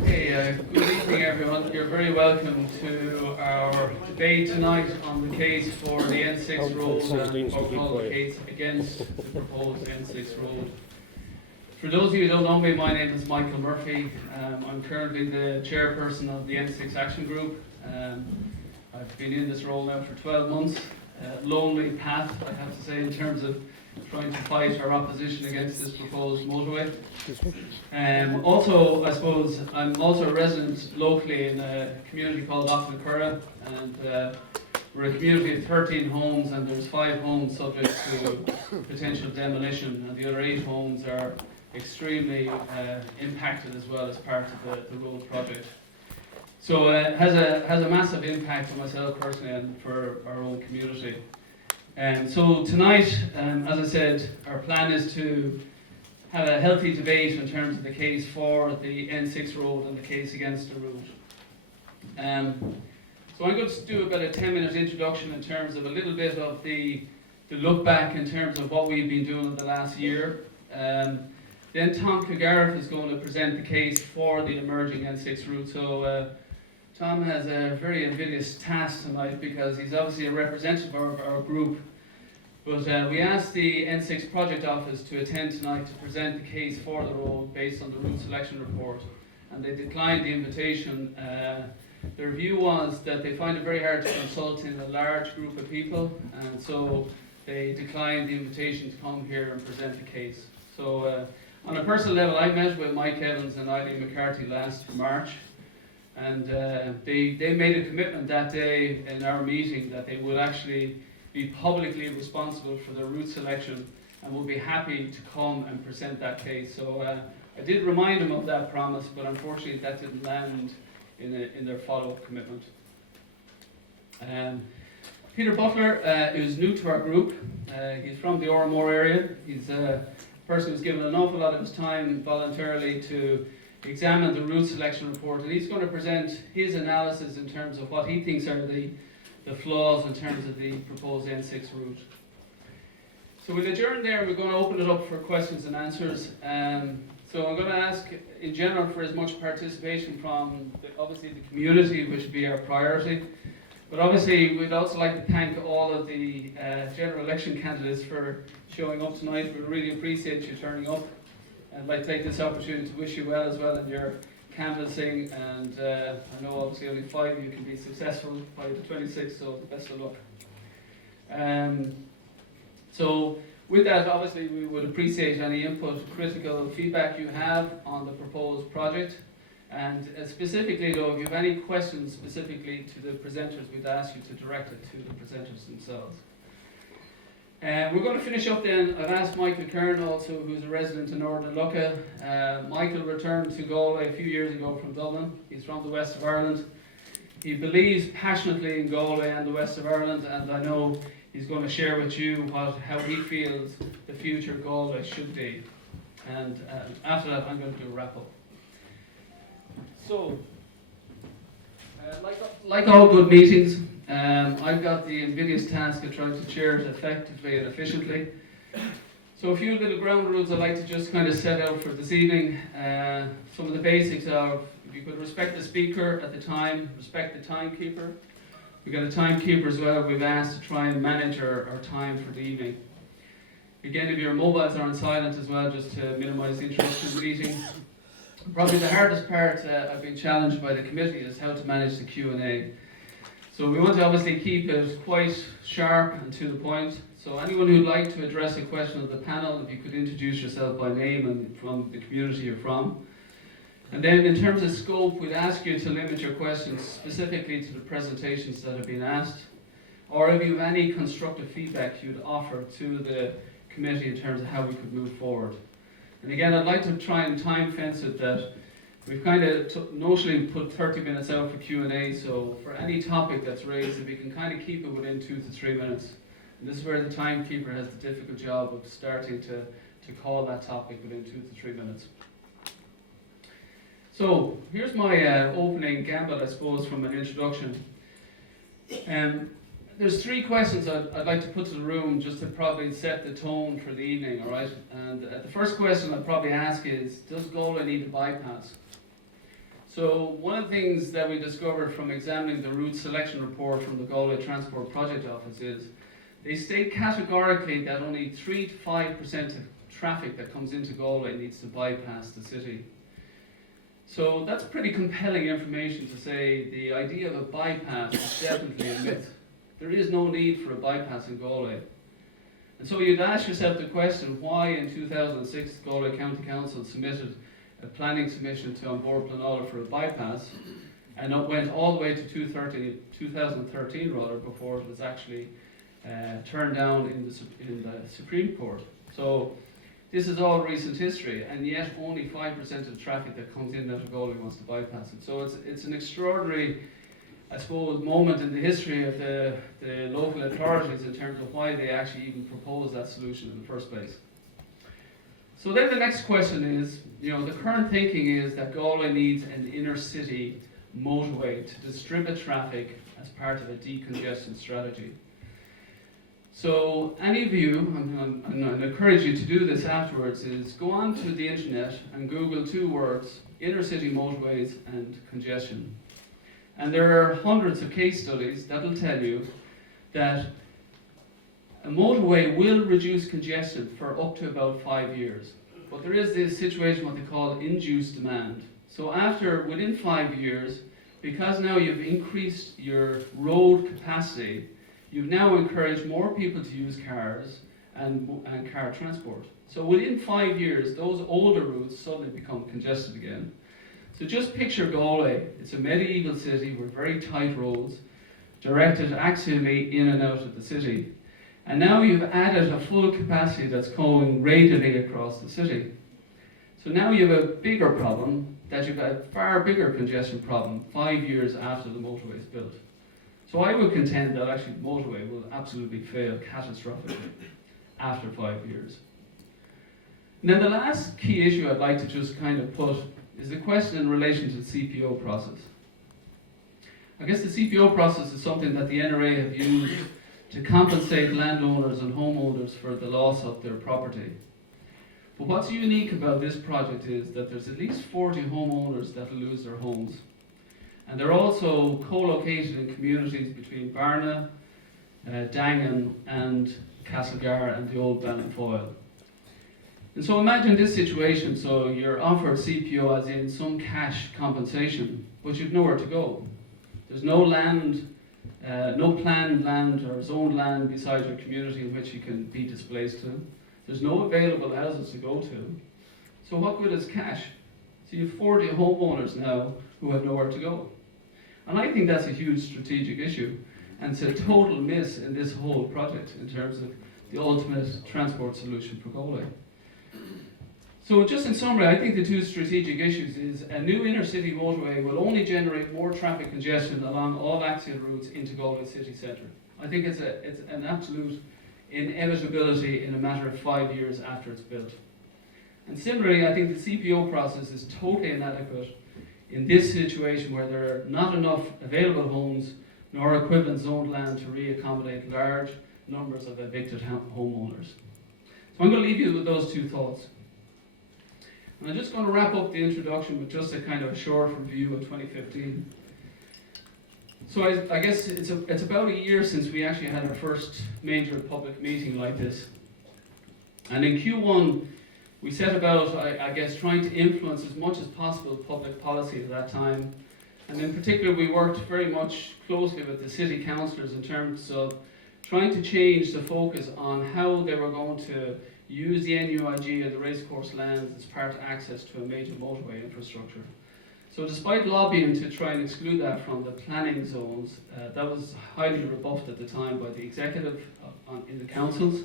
Okay, good evening everyone. You're very welcome to our debate tonight on the case for the N6 road and what we call the case against the proposed N6 road. For those of you who don't know me, my name is Michael Murphy. I'm currently the chairperson of the N6 Action Group. I've been in this role now for 12 months. Lonely path, I have to say, in terms of trying to fight our opposition against this proposed motorway. Also, I suppose, I'm also a resident locally in a community called Offnacurra, and we're a community of 13 homes, and there's 5 homes subject to potential demolition, and the other 8 homes are extremely impacted as well as part of the road project. So it has a massive impact on myself personally and for our own community. So tonight, as I said, our plan is to have a healthy debate in terms of the case for the N6 road and the case against the route. So I'm going to do about a 10-minute introduction in terms of a little bit of the look back in terms of what we've been doing in the last year. Then Tom Clegariff is going to present the case for the emerging N6 route. So Tom has a very invidious task tonight because he's obviously a representative of our group. But we asked the N6 Project Office to attend tonight to present the case for the road based on the route selection report, and they declined the invitation. Their view was that they find it very hard to consult in a large group of people, and so they declined the invitation to come here and present the case. So on a personal level, I met with Mike Evans and Eileen McCarthy last March, and they made a commitment that day in our meeting that they would actually be publicly responsible for the route selection and will be happy to come and present that case. So I did remind them of that promise, but unfortunately that didn't land in their follow-up commitment. Peter Butler is new to our group. He's from the Ormore area. He's a person who's given an awful lot of his time voluntarily to examine the route selection report, and he's going to present his analysis in terms of what he thinks are the flaws in terms of the proposed N6 route. So we'll adjourn there. We're going to open it up for questions and answers. So I'm going to ask in general for as much participation from obviously the community, which would be our priority. But obviously we'd also like to thank all of the general election candidates for showing up tonight. We really appreciate you turning up. I'd like to take this opportunity to wish you well as well in your canvassing, and I know obviously only 5 of you can be successful by the 26th, so best of luck. So with that, obviously we would appreciate any input, critical feedback you have on the proposed project, and specifically though, if you have any questions specifically to the presenters, we'd ask you to direct it to the presenters themselves. We're going to finish up then. I've asked Michael Kern also, who's a resident in Northern Lucca. Michael returned to Galway a few years ago from Dublin. He's from the west of Ireland. He believes passionately in Galway and the west of Ireland, and I know he's going to share with you how he feels the future Galway should be. And after that, I'm going to do a wrap up. So, like all good meetings, I've got the invidious task of trying to chair it effectively and efficiently. So a few little ground rules I'd like to just kind of set out for this evening. Some of the basics of, if you could respect the speaker at the time, respect the timekeeper. We've got a timekeeper as well. We've asked to try and manage our time for the evening. Again, if your mobiles are on silent as well, just to minimise interruption in the meeting. Probably the hardest part I've been challenged by the committee is how to manage the Q&A. So we want to obviously keep it quite sharp and to the point. So anyone who'd like to address a question of the panel, if you could introduce yourself by name and from the community you're from. And then in terms of scope, we'd ask you to limit your questions specifically to the presentations that have been asked, or if you have any constructive feedback you'd offer to the committee in terms of how we could move forward. And again, I'd like to try and time fence it that we've kind of notionally put 30 minutes out for Q&A, so for any topic that's raised, if we can kind of keep it within 2 to 3 minutes. And this is where the timekeeper has the difficult job of starting to call that topic within 2 to 3 minutes. So here's my opening gambit, I suppose, from an introduction. there's three questions I'd like to put to the room just to probably set the tone for the evening, all right? And the first question I'd probably ask is, does Galway need a bypass? So one of the things that we discovered from examining the route selection report from the Galway Transport Project Office is they state categorically that only 3 to 5% of traffic that comes into Galway needs to bypass the city. So that's pretty compelling information to say the idea of a bypass is definitely a myth. There is no need for a bypass in Galway. And so you'd ask yourself the question, why in 2006 Galway County Council submitted a planning submission to An Bord Pleanála for a bypass, and it went all the way to 2013 before it was actually turned down in the Supreme Court. So this is all recent history, and yet only 5% of the traffic that comes in out of Galway wants to bypass it. So it's an extraordinary, I suppose, moment in the history of the local authorities in terms of why they actually even proposed that solution in the first place. So then the next question is, the current thinking is that Galway needs an inner city motorway to distribute traffic as part of a decongestion strategy. So any of you, and I encourage you to do this afterwards, is go on to the internet and Google two words, inner city motorways and congestion. And there are hundreds of case studies that will tell you that a motorway will reduce congestion for up to about 5 years. But there is this situation, what they call induced demand. So within 5 years, because now you've increased your road capacity, you've now encouraged more people to use cars and car transport. So within 5 years, those older routes suddenly become congested again. So just picture Galway. It's a medieval city with very tight roads, directed axially in and out of the city. And now you've added a full capacity that's going radially across the city. So now you have a bigger problem, that you've got a far bigger congestion problem 5 years after the motorway is built. So I would contend that actually the motorway will absolutely fail catastrophically after 5 years. And then the last key issue I'd like to just kind of put is the question in relation to the CPO process. I guess the CPO process is something that the NRA have used to compensate landowners and homeowners for the loss of their property. But what's unique about this project is that there's at least 40 homeowners that will lose their homes. And they're also co-located in communities between Barna, Dangan and Castlegar and the old Ballinfoyle. And so imagine this situation, so you're offered CPO as in some cash compensation, but you've nowhere to go. There's no land, no planned land or zoned land beside your community in which you can be displaced to. There's no available houses to go to. So what good is cash? So you have 40 homeowners now who have nowhere to go. And I think that's a huge strategic issue, and it's a total miss in this whole project in terms of the ultimate transport solution for Galway. So just in summary, I think the two strategic issues is a new inner city motorway will only generate more traffic congestion along all axial routes into Galway city centre. I think it's an absolute inevitability in a matter of 5 years after it's built. And similarly, I think the CPO process is totally inadequate in this situation where there are not enough available homes nor equivalent zoned land to re-accommodate large numbers of evicted homeowners. So I'm going to leave you with those two thoughts. And I'm just going to wrap up the introduction with just a kind of a short review of 2015. So I guess it's about a year since we actually had our first major public meeting like this. And in Q1, we set about, I guess, trying to influence as much as possible public policy at that time. And in particular, we worked very much closely with the city councillors in terms of trying to change the focus on how they were going to use the NUIG and the racecourse lands as part of access to a major motorway infrastructure. So despite lobbying to try and exclude that from the planning zones, that was highly rebuffed at the time by the executive in the councils.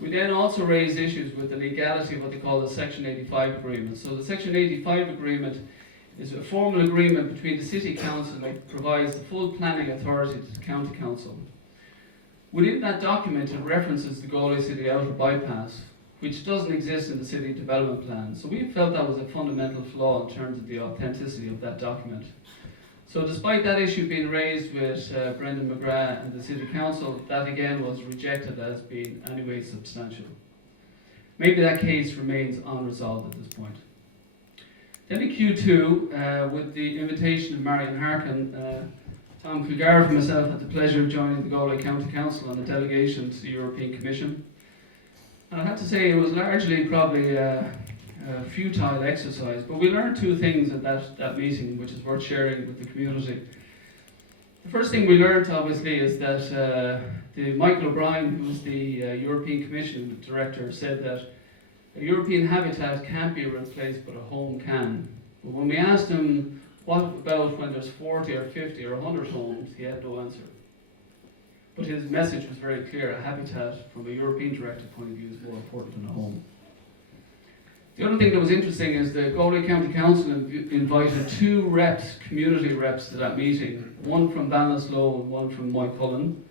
We then also raised issues with the legality of what they call the Section 85 agreement. So the Section 85 agreement is a formal agreement between the City Council that provides the full planning authority to the County Council. Within that document, it references the Galway City Outer Bypass, which doesn't exist in the City Development Plan. So we felt that was a fundamental flaw in terms of the authenticity of that document. So despite that issue being raised with Brendan McGrath and the City Council, that again was rejected as being anyway substantial. Maybe that case remains unresolved at this point. Then in Q2, with the invitation of Marion Harkin, Tom Kilgarriff and myself had the pleasure of joining the Galway County Council on a delegation to the European Commission. And I have to say it was largely probably a futile exercise, but we learned two things at that meeting which is worth sharing with the community. The first thing we learned obviously is that Michael O'Brien, who's the European Commission director, said that a European habitat can't be replaced but a home can. But when we asked him what about when there's 40 or 50 or 100 homes, he had no answer. But his message was very clear: a habitat from a European directive point of view is more important than a home. The other thing that was interesting is the Galway County Council invited two reps, community reps, to that meeting, one from Ballinasloe and one from Moycullen.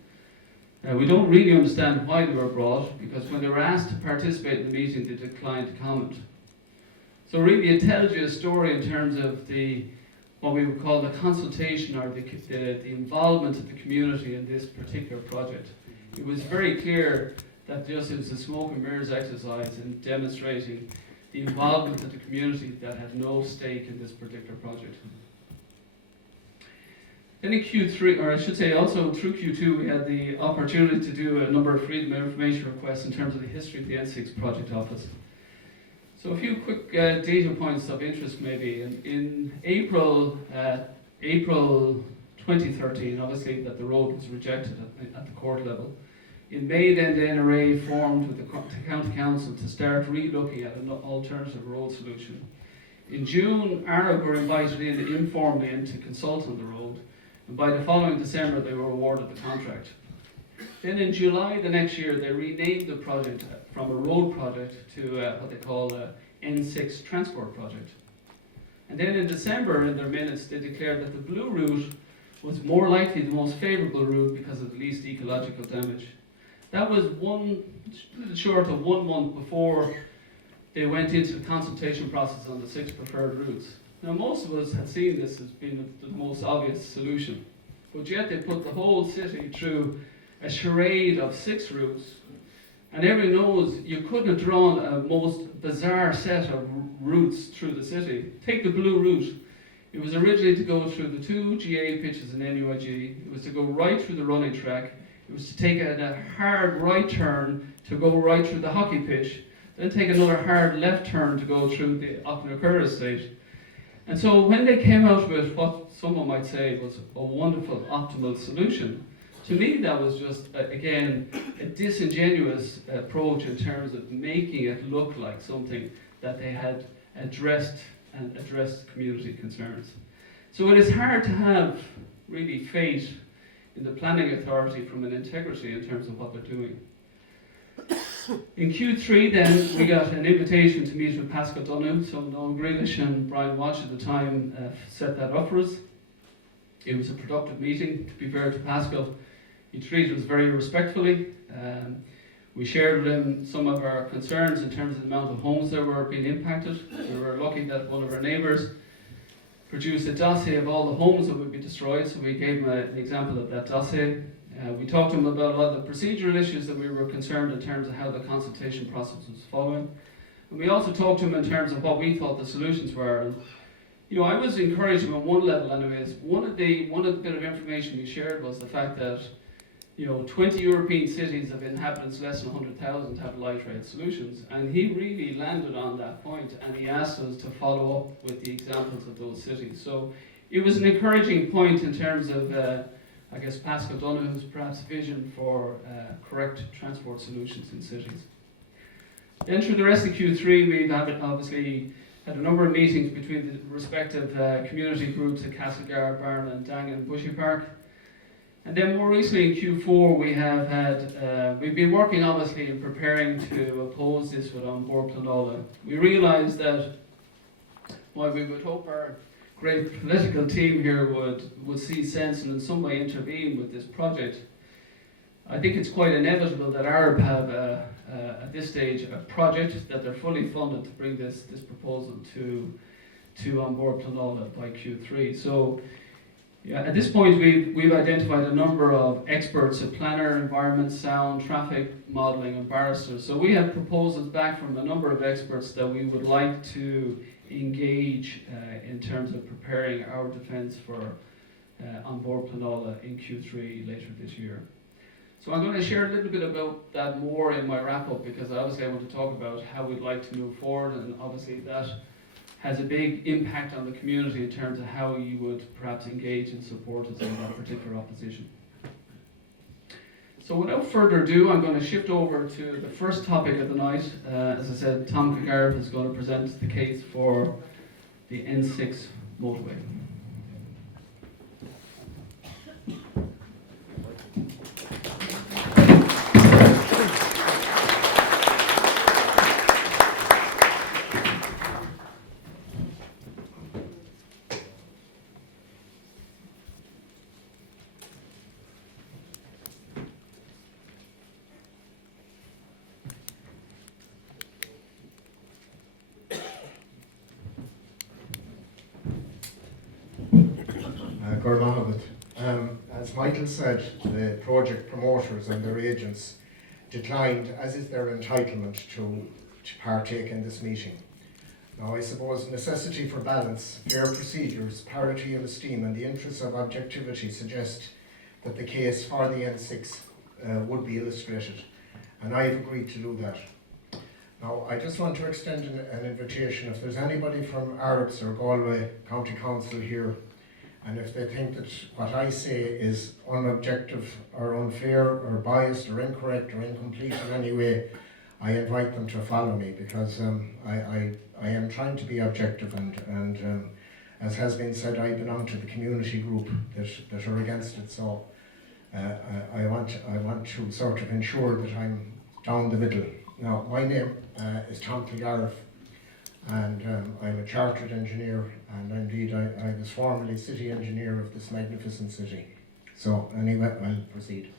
We don't really understand why they were brought, because when they were asked to participate in the meeting, they declined to comment. So really it tells you a story in terms of what we would call the consultation or the involvement of the community in this particular project. It was very clear that it was a smoke and mirrors exercise in demonstrating the involvement of the community that had no stake in this particular project. Then in Q3, or I should say also through Q2, we had the opportunity to do a number of freedom of information requests in terms of the history of the N6 project office. So a few quick data points of interest maybe. In April 2013, obviously that the road was rejected at the court level. In May then the NRA formed with the County Council to start re-looking at an alternative road solution. In June, Arab were invited informally in to consult on the road, and by the following December they were awarded the contract. Then in July the next year they renamed the project from a road project to what they call a N6 transport project. And then in December in their minutes they declared that the blue route was more likely the most favourable route because of the least ecological damage. That was little short of 1 month before they went into the consultation process on the 6 preferred routes. Now most of us had seen this as being the most obvious solution, but yet they put the whole city through a charade of 6 routes, and everyone knows you couldn't have drawn a most bizarre set of routes through the city. Take the blue route. It was originally to go through the 2 GA pitches in NUIG, it was to go right through the running track, it was to take a hard right turn to go right through the hockey pitch, then take another hard left turn to go through the Auchnacurra estate. And so when they came out with what someone might say was a wonderful optimal solution, to me that was just, again, a disingenuous approach in terms of making it look like something that they had addressed community concerns. So it is hard to have really faith in the planning authority from an integrity in terms of what they're doing. In Q3 then, we got an invitation to meet with Pascal Dunham, so Noel Grealish and Brian Walsh at the time set that up for us. It was a productive meeting, to be fair to Pascal. He treated us very respectfully. We shared with him some of our concerns in terms of the amount of homes that were being impacted. We were lucky that one of our neighbours produced a dossier of all the homes that would be destroyed, so we gave him an example of that dossier. We talked to him about a lot of the procedural issues that we were concerned in terms of how the consultation process was following. And we also talked to him in terms of what we thought the solutions were. And, I was encouraging on one level anyways. One of the bit of information we shared was the fact that 20 European cities of inhabitants less than 100,000 have light rail solutions, and he really landed on that point, and he asked us to follow up with the examples of those cities. So it was an encouraging point in terms of, Pascal Dunham's perhaps vision for correct transport solutions in cities. Then through the rest of Q3, we've obviously had a number of meetings between the respective community groups at Castlegar, Barna and Dangan and Bushy Park. And then more recently in Q4 we have had, we've been working obviously in preparing to oppose this with On Board Planola. We realised that while we would hope our great political team here would see sense and in some way intervene with this project, I think it's quite inevitable that Arab have at this stage a project that they're fully funded to bring this proposal to On Board Planola by Q3. So Yeah, at this point we've identified a number of experts, a planner, environment, sound, traffic modelling and barristers. So we have proposals back from a number of experts that we would like to engage in terms of preparing our defence for on board Planola in Q3 later this year. So I'm going to share a little bit about that more in my wrap-up, because obviously I want to talk about how we'd like to move forward, and obviously that has a big impact on the community in terms of how you would perhaps engage and support us in that particular opposition. So without further ado, I'm going to shift over to the first topic of the night. As I said, Tom Cagarth is going to present the case for the N6 motorway. As Michael said, the project promoters and their agents declined, as is their entitlement, to partake in this meeting. Now, I suppose necessity for balance, fair procedures, parity of esteem and the interests of objectivity suggest that the case for the N6 would be illustrated, and I have agreed to do that. Now, I just want to extend an invitation. If there's anybody from Arabs or Galway County Council here, and if they think that what I say is unobjective or unfair or biased or incorrect or incomplete in any way, I invite them to follow me, because I am trying to be objective, and as has been said, I belong to the community group that are against it. So I want to sort of ensure that I'm down the middle. Now, my name is Tom Cagarth, and I'm a chartered engineer, and indeed I was formerly city engineer of this magnificent city. So anyway, I'll proceed.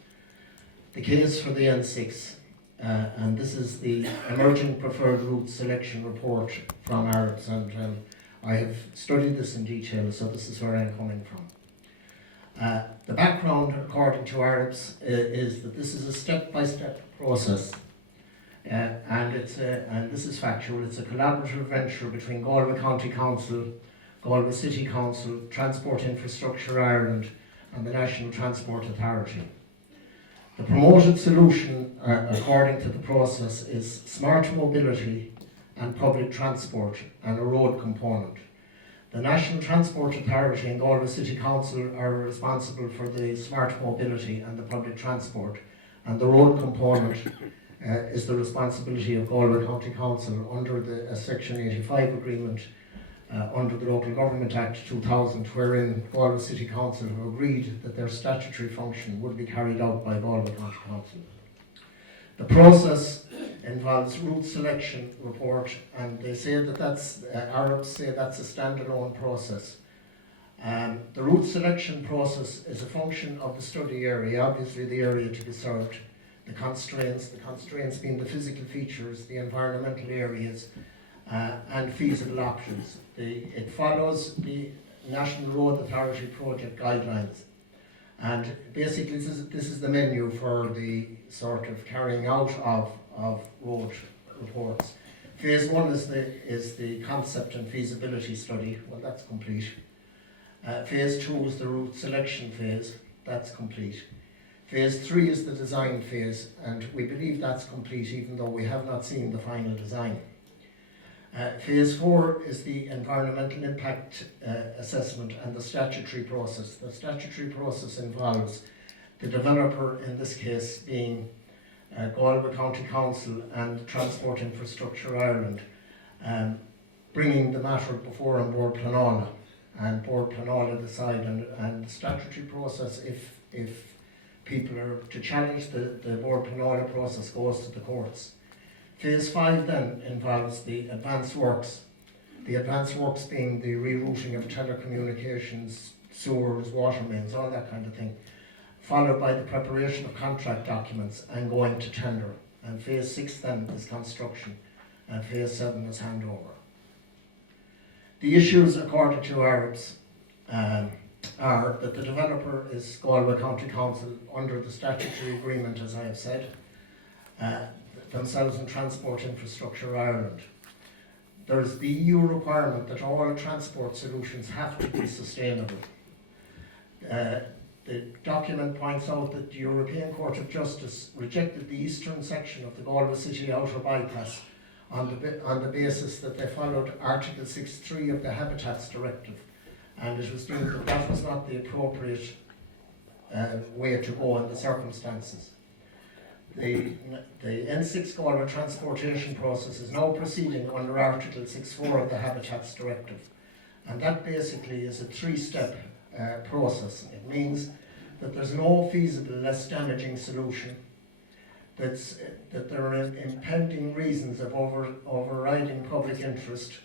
The case for the N6, and this is the Emerging Preferred Route Selection Report from Arabs, and I have studied this in detail, so this is where I'm coming from. The background, according to Arabs, is that this is a step-by-step process. And this is factual. It's a collaborative venture between Galway County Council, Galway City Council, Transport Infrastructure Ireland and the National Transport Authority. The promoted solution, according to the process, is smart mobility and public transport and a road component. The National Transport Authority and Galway City Council are responsible for the smart mobility and the public transport, and the road component is the responsibility of Galway County Council under the Section 85 agreement under the Local Government Act 2000, wherein Galway City Council have agreed that their statutory function would be carried out by Galway County Council. The process involves route selection report, and they say that Arabs say that's a standalone process. The route selection process is a function of the study area, obviously the area to be served, the constraints being the physical features, the environmental areas, and feasible options. It follows the National Road Authority project guidelines. And basically this is the menu for the sort of carrying out of road reports. Phase 1 is the concept and feasibility study. Well, that's complete. Phase 2 is the route selection phase. That's complete. Phase 3 is the design phase, and we believe that's complete even though we have not seen the final design. Phase 4 is the environmental impact assessment and the statutory process. The statutory process involves the developer, in this case being Galway County Council and Transport Infrastructure Ireland, bringing the matter before on Board Planola, and Board Planola decide, and the statutory process, if people are to challenge the Board Planola process, goes to the courts. Phase 5 then involves the advanced works. The advanced works being the rerouting of telecommunications, sewers, water mains, all that kind of thing, followed by the preparation of contract documents and going to tender. And phase 6 then is construction, and phase 7 is handover. The issues, according to Arabs, are that the developer is Galway County Council under the statutory agreement, as I have said, themselves in Transport Infrastructure Ireland. There's the EU requirement that all transport solutions have to be sustainable. The document points out that the European Court of Justice rejected the eastern section of the Galway City Outer Bypass on the basis that they followed Article 6.3 of the Habitats Directive, and it was deemed that that was not the appropriate way to go in the circumstances. The N6 Galway transportation process is now proceeding under Article 6.4 of the Habitats Directive, and that basically is a three-step process. It means that there's no feasible, less damaging solution, that there are impending reasons of overriding public interest,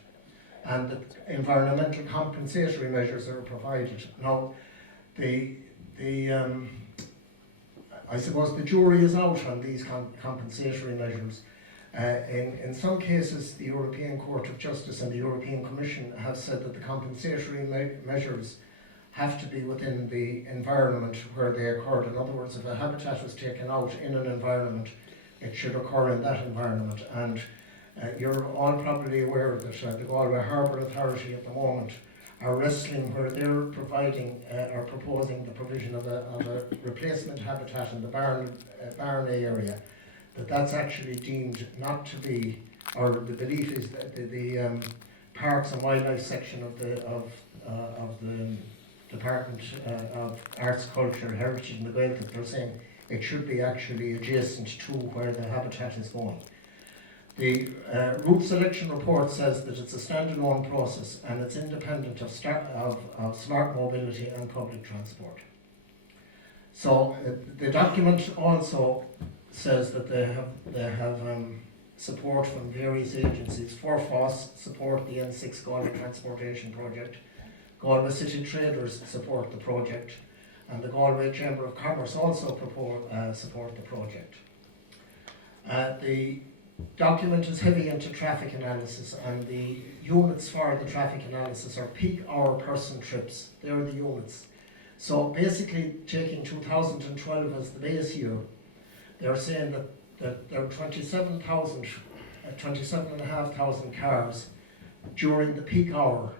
and that environmental compensatory measures are provided. Now, I suppose the jury is out on these compensatory measures. In some cases, the European Court of Justice and the European Commission have said that the compensatory measures have to be within the environment where they occurred. In other words, if a habitat was taken out in an environment, it should occur in that environment. And you're all probably aware that the Galway Harbour Authority at the moment are wrestling where they're providing or proposing the provision of a replacement habitat in the Barn area. That's actually deemed not to be, or the belief is that the Parks and Wildlife section of the Department of Arts, Culture, Heritage and the Gaeltacht, they're saying it should be actually adjacent to where the habitat is going. The route selection report says that it's a standalone process and it's independent of smart mobility and public transport. So the document also says that they have support from various agencies. FOS support the N6 Galway Transportation Project, Galway City Traders support the project, and the Galway Chamber of Commerce also support the project. The document is heavy into traffic analysis, and the units for the traffic analysis are peak hour person trips. They're the units. So basically, taking 2012 as the base year, they're saying that there are 27,500 cars during the peak hour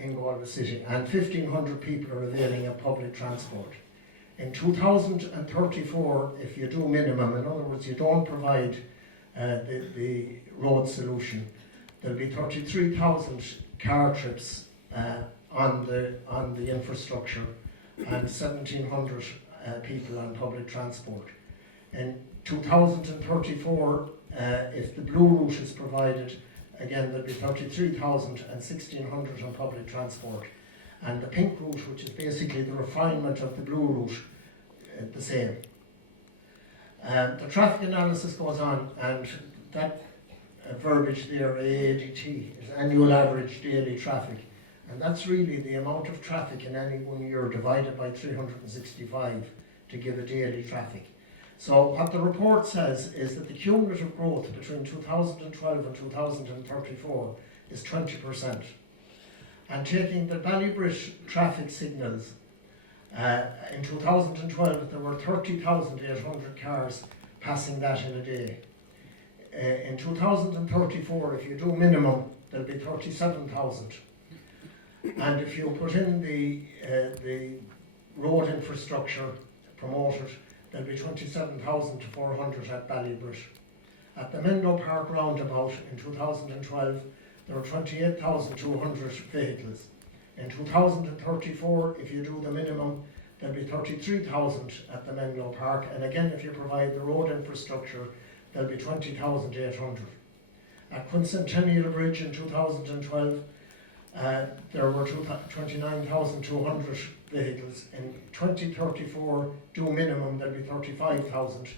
in Galway City, and 1,500 people are availing of public transport. In 2034, if you do minimum, in other words, you don't provide the road solution, there'll be 33,000 car trips on the infrastructure and 1,700 people on public transport. In 2034, if the blue route is provided, again there'll be 33,000 and 1,600 on public transport. And the pink route, which is basically the refinement of the blue route, the same. The traffic analysis goes on, and that verbiage there, AADT, is annual average daily traffic. And that's really the amount of traffic in any 1 year divided by 365 to give a daily traffic. So what the report says is that the cumulative growth between 2012 and 2034 is 20%. And taking the Ballybrit traffic signals, in 2012 there were 30,800 cars passing that in a day. In 2034, if you do minimum, there'll be 37,000. And if you put in the road infrastructure promoted, there'll be 27,400 at Ballybrit. At the Menlo Park roundabout in 2012, there were 28,200 vehicles. In 2034, if you do the minimum, there'll be 33,000 at the Menlo Park, and again, if you provide the road infrastructure, there'll be 20,800. At Quincentennial Bridge in 2012, there were 29,200 vehicles. In 2034, do minimum, there'll be 35,000,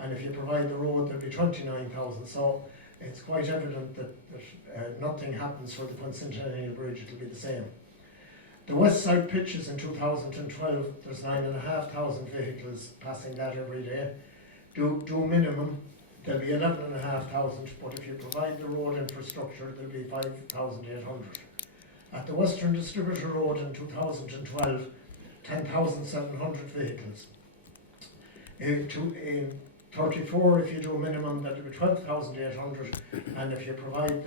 and if you provide the road, there'll be 29,000. So it's quite evident that nothing happens for the Quincentennial Bridge, it'll be the same. The West Side pitches in 2012, there's 9,500 vehicles passing that every day. Do minimum, there'll be 11,500, but if you provide the road infrastructure, there'll be 5,800. At the Western Distributor Road in 2012, 10,700 vehicles. In 34, if you do a minimum, that'll be 12,800, and if you provide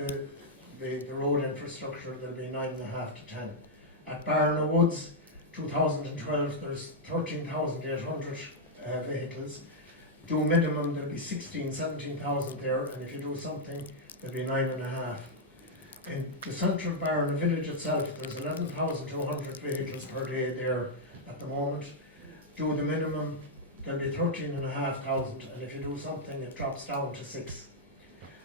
the road infrastructure, there'll be 9.5 to 10. At Barna Woods, 2012, there's 13,800 vehicles. Do a minimum, there'll be 17,000 there, and if you do something, there'll be 9.5. In the central Barna village itself, there's 11,200 vehicles per day there at the moment. Do the minimum, there'll be 13,500, and if you do something, it drops down to 6.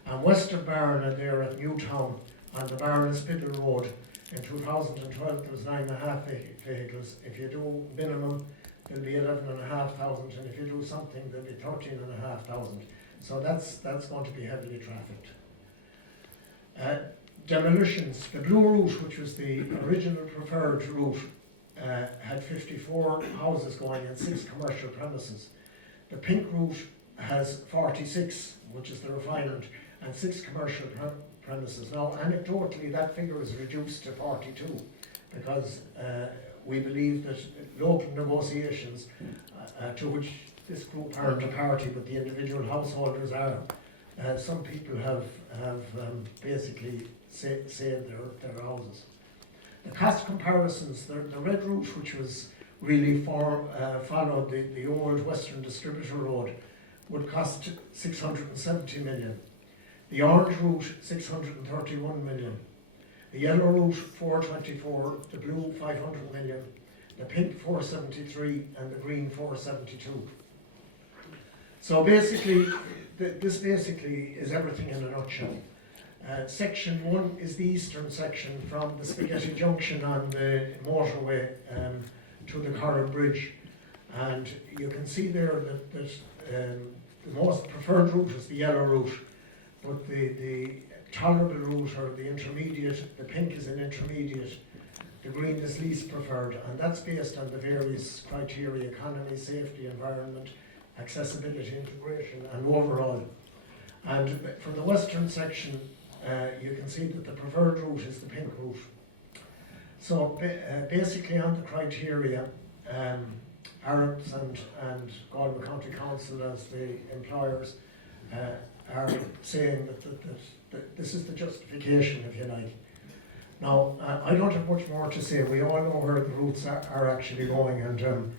And west of Barna, there at Newtown, on the Barna-Spiddle Road, in 2012, there was 9.5 vehicles. If you do minimum, there'll be 11,500, and if you do something, there'll be 13,500. So that's going to be heavily trafficked. Demolitions. The blue route, which was the original preferred route, had 54 houses going and 6 commercial premises. The pink route has 46, which is the refinement, and 6 commercial premises. Now, anecdotally, that figure is reduced to 42 because we believe that local negotiations, to which this group aren't a party, but the individual householders are, some people have basically saved their houses. The cost comparisons, the red route, which was really followed the old Western Distributor Road, would cost 670 million. The orange route, 631 million. The yellow route, 424, the blue, 500 million, the pink, 473, and the green, 472. So basically, this basically is everything in a nutshell. Section 1 is the eastern section from the Spaghetti Junction on the motorway to the Corran Bridge. And you can see there that the most preferred route is the yellow route, but the tolerable route, or the intermediate, the pink is an intermediate, the green is least preferred, and that's based on the various criteria: economy, safety, environment, accessibility, integration, and overall. And for the western section, you can see that the preferred route is the pink route. So basically on the criteria, Arabs and Galway County Council as the employers are saying that this is the justification, if you like. Now, I don't have much more to say. We all know where the routes are actually going, and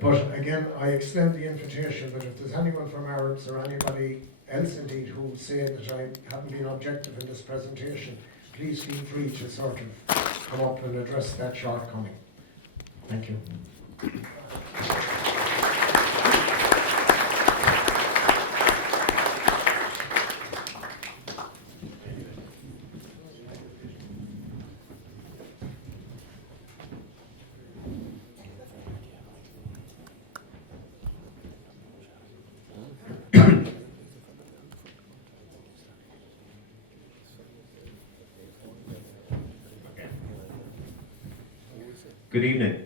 but again, I extend the invitation that if there's anyone from Arabs or anybody else indeed who say that I haven't been objective in this presentation, please feel free to sort of come up and address that shortcoming. Thank you. Good evening.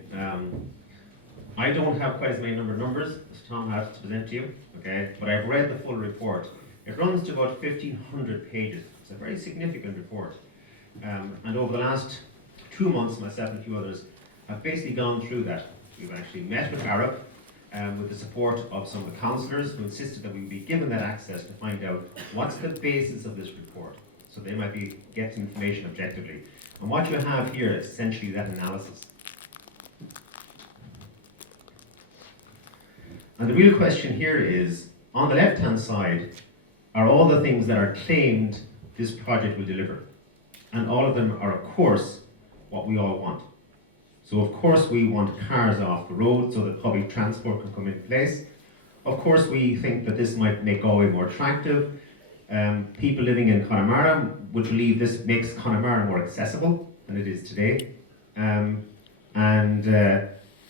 I don't have quite as many numbers as Tom has to present to you, okay? But I've read the full report. It runs to about 1,500 pages. It's a very significant report. And over the last 2 months, myself and a few others have basically gone through that. We've actually met with Arab with the support of some of the councillors who insisted that we be given that access to find out what's the basis of this report, so they might be getting information objectively. And what you have here is essentially that analysis. And the real question here is, on the left-hand side, are all the things that are claimed this project will deliver. And all of them are, of course, what we all want. So, of course, we want cars off the road so that public transport can come in place. Of course, we think that this might make Galway more attractive. People living in Connemara would believe this makes Connemara more accessible than it is today.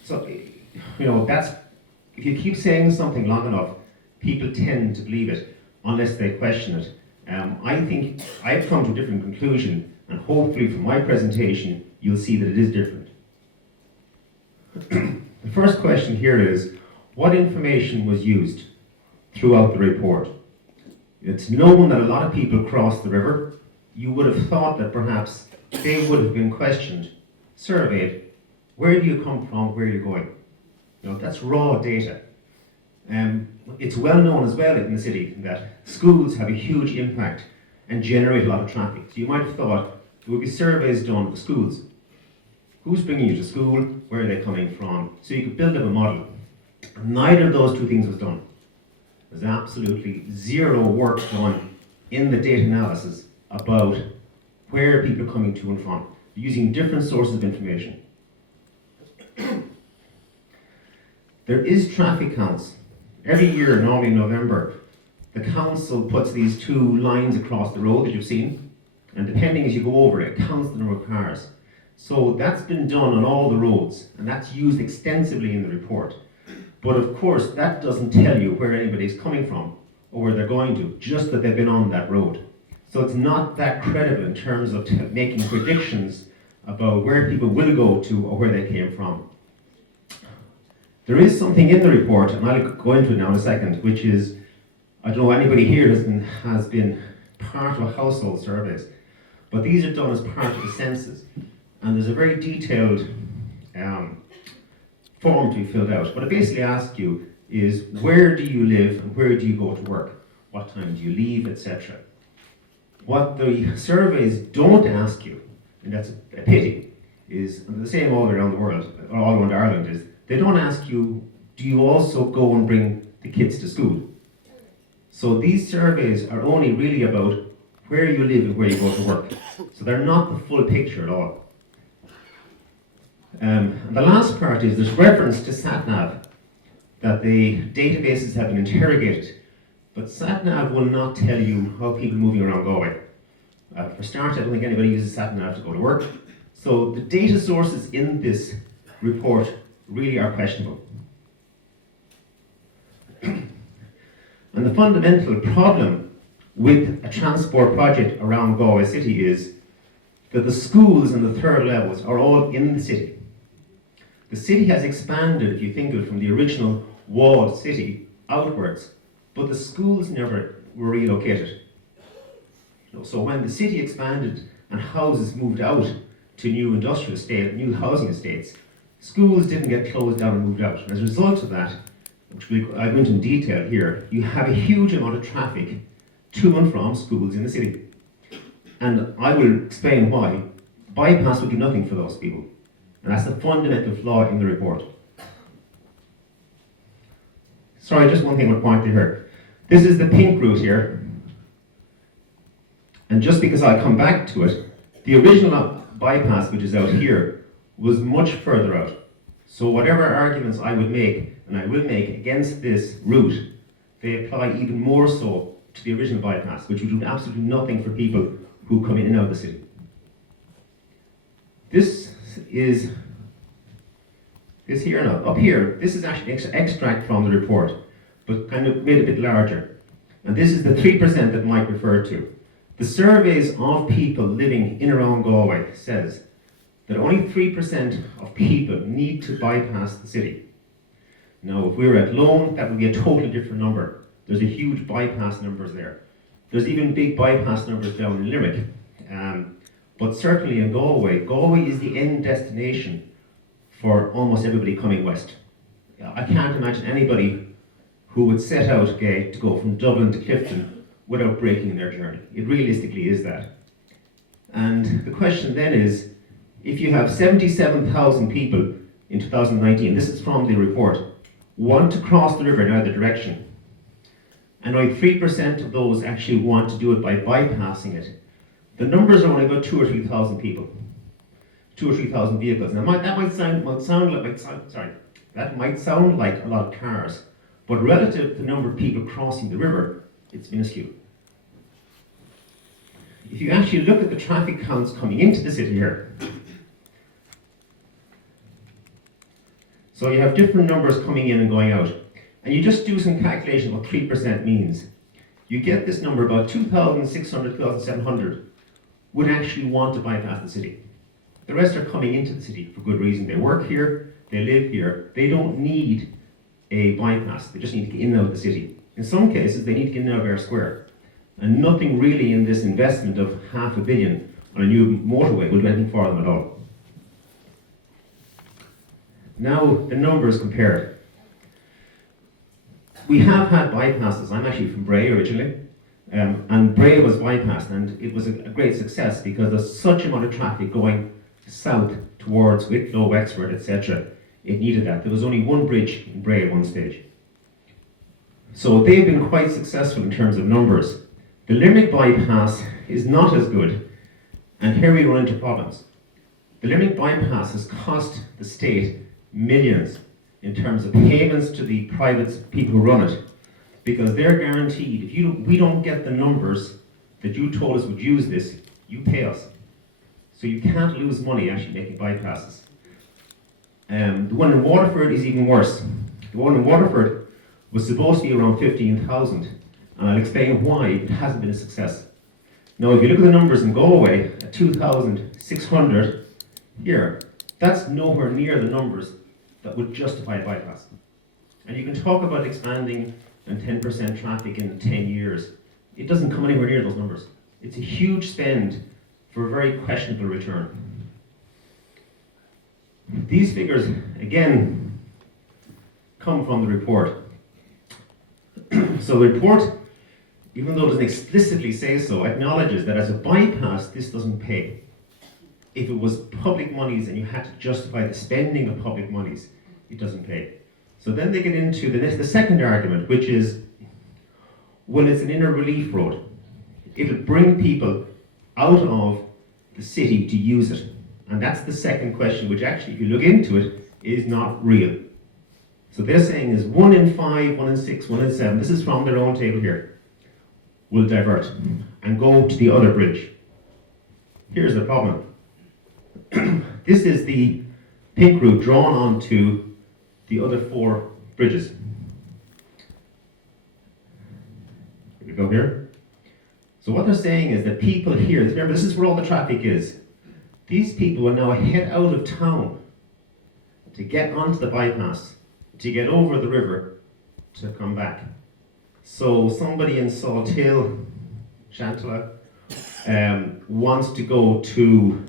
So, you know, that's, if you keep saying something long enough, people tend to believe it unless they question it. I think I've come to a different conclusion, and hopefully from my presentation you'll see that it is different. The first question here is, what information was used throughout the report? It's known that a lot of people crossed the river. You would have thought that perhaps they would have been questioned, surveyed, where do you come from, where are you going? That's raw data. It's well known as well in the city that schools have a huge impact and generate a lot of traffic. So you might have thought there would be surveys done at the schools. Who's bringing you to school? Where are they coming from? So you could build up a model. Neither of those two things was done. There's absolutely zero work done in the data analysis about where people are coming to and from, using different sources of information. There is traffic counts. Every year, normally in November, the council puts these two lines across the road that you've seen, and depending as you go over it, it counts the number of cars. So that's been done on all the roads, and that's used extensively in the report. But of course, that doesn't tell you where anybody's coming from or where they're going to, just that they've been on that road. So it's not that credible in terms of making predictions about where people will go to or where they came from. There is something in the report, and I'll go into it now in a second, which is, I don't know anybody here has been part of household surveys, but these are done as part of the census. And there's a very detailed form to be filled out. What it basically asks you is, where do you live and where do you go to work? What time do you leave, etc. What the surveys don't ask you, and that's a pity, is, and the same all around the world, all around Ireland, is they don't ask you, do you also go and bring the kids to school? So these surveys are only really about where you live and where you go to work. So they're not the full picture at all. And the last part is there's reference to SatNav, that the databases have been interrogated, but SatNav will not tell you how people are moving around Galway. For start, I don't think anybody uses SatNav to go to work. So the data sources in this report really are questionable. And the fundamental problem with a transport project around Galway City is that the schools and the third levels are all in the city. The city has expanded, if you think of it, from the original walled city outwards, but the schools never were relocated. So when the city expanded and houses moved out to new industrial estate, new housing estates, schools didn't get closed down and moved out. And as a result of that, which I went in detail here, you have a huge amount of traffic to and from schools in the city. And I will explain why. Bypass would do nothing for those people. And that's the fundamental flaw in the report. Sorry, just one thing I want to point to here. This is the pink route here. And just because I come back to it, the original bypass, which is out here, was much further out. So whatever arguments I would make, and I will make against this route, they apply even more so to the original bypass, which would do absolutely nothing for people who come in and out of the city. This here now, up here, this is actually an extract from the report, but kind of made a bit larger. And this is the 3% that Mike referred to. The surveys of people living in around Galway says that only 3% of people need to bypass the city. Now, if we were at Lone, that would be a totally different number. There's a huge bypass numbers there. There's even big bypass numbers down in Limerick. But certainly in Galway, Galway is the end destination for almost everybody coming west. I can't imagine anybody who would set out to go from Dublin to Clifton without breaking their journey. It realistically is that. And the question then is, if you have 77,000 people in 2019, this is from the report, want to cross the river in either direction, and only 3% of those actually want to do it by bypassing it, the numbers are only about 2,000 or 3,000 people, 2,000 or 3,000 vehicles. Now that might sound like a lot of cars, but relative to the number of people crossing the river, it's minuscule. If you actually look at the traffic counts coming into the city here, so you have different numbers coming in and going out, and you just do some calculation of what 3% means. You get this number, about 2,600, 2,700 would actually want to bypass the city. The rest are coming into the city for good reason. They work here, they live here, they don't need a bypass, they just need to get in and out of the city. In some cases, they need to get in and out of Eyre Square. And nothing really in this investment of £500 million on a new motorway will do anything for them at all. Now, the numbers compared. We have had bypasses. I'm actually from Bray originally, and Bray was bypassed, and it was a great success because there's such amount of traffic going south towards Wicklow, Wexford, etc. It needed that. There was only one bridge in Bray at one stage. So they've been quite successful in terms of numbers. The Limerick bypass is not as good, and here we run into problems. The Limerick bypass has cost the state millions in terms of payments to the private people who run it, because they're guaranteed, if we don't get the numbers that you told us would use this, you pay us. So you can't lose money actually making bypasses. The one in Waterford is even worse. The one in Waterford was supposed to be around 15,000, and I'll explain why it hasn't been a success. Now, if you look at the numbers in Galway at 2,600 here, that's nowhere near the numbers that would justify a bypass. And you can talk about expanding and 10% traffic in 10 years. It doesn't come anywhere near those numbers. It's a huge spend for a very questionable return. These figures, again, come from the report. So the report, even though it doesn't explicitly say so, acknowledges that as a bypass, this doesn't pay. If it was public monies and you had to justify the spending of public monies, it doesn't pay. So then they get into the second argument, which is, well, it's an inner relief road. It'll bring people out of the city to use it. And that's the second question, which actually, if you look into it, is not real. So they're saying is 1 in 5, 1 in 6, 1 in 7, this is from their own table here, will divert and go to the other bridge. Here's the problem. This is the pink route drawn onto the other 4 bridges. Here we go here. So what they're saying is that people here, remember this is where all the traffic is, these people will now head out of town to get onto the bypass, to get over the river, to come back. So somebody in Salt Hill, Chantala, wants to go to,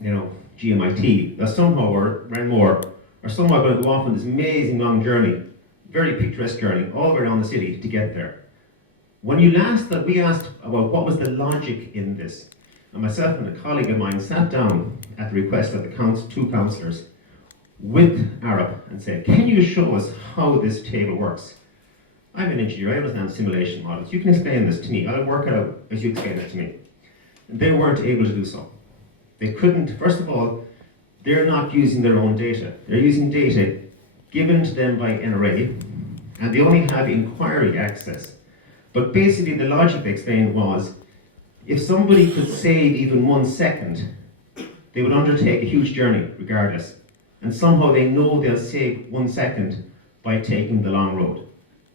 GMIT, somehow, or Renmore, or somehow going to go off on this amazing long journey, very picturesque journey, all around the city to get there. When we asked about what was the logic in this, and myself and a colleague of mine sat down at the request of the 2 councillors with Arab and said, can you show us how this table works? I'm an engineer, I understand simulation models. You can explain this to me. I'll work it out as you explain it to me. And they weren't able to do so. They couldn't, first of all, they're not using their own data. They're using data given to them by NRA, and they only have inquiry access. But basically the logic they explained was, if somebody could save even 1 second, they would undertake a huge journey regardless. And somehow they know they'll save 1 second by taking the long road.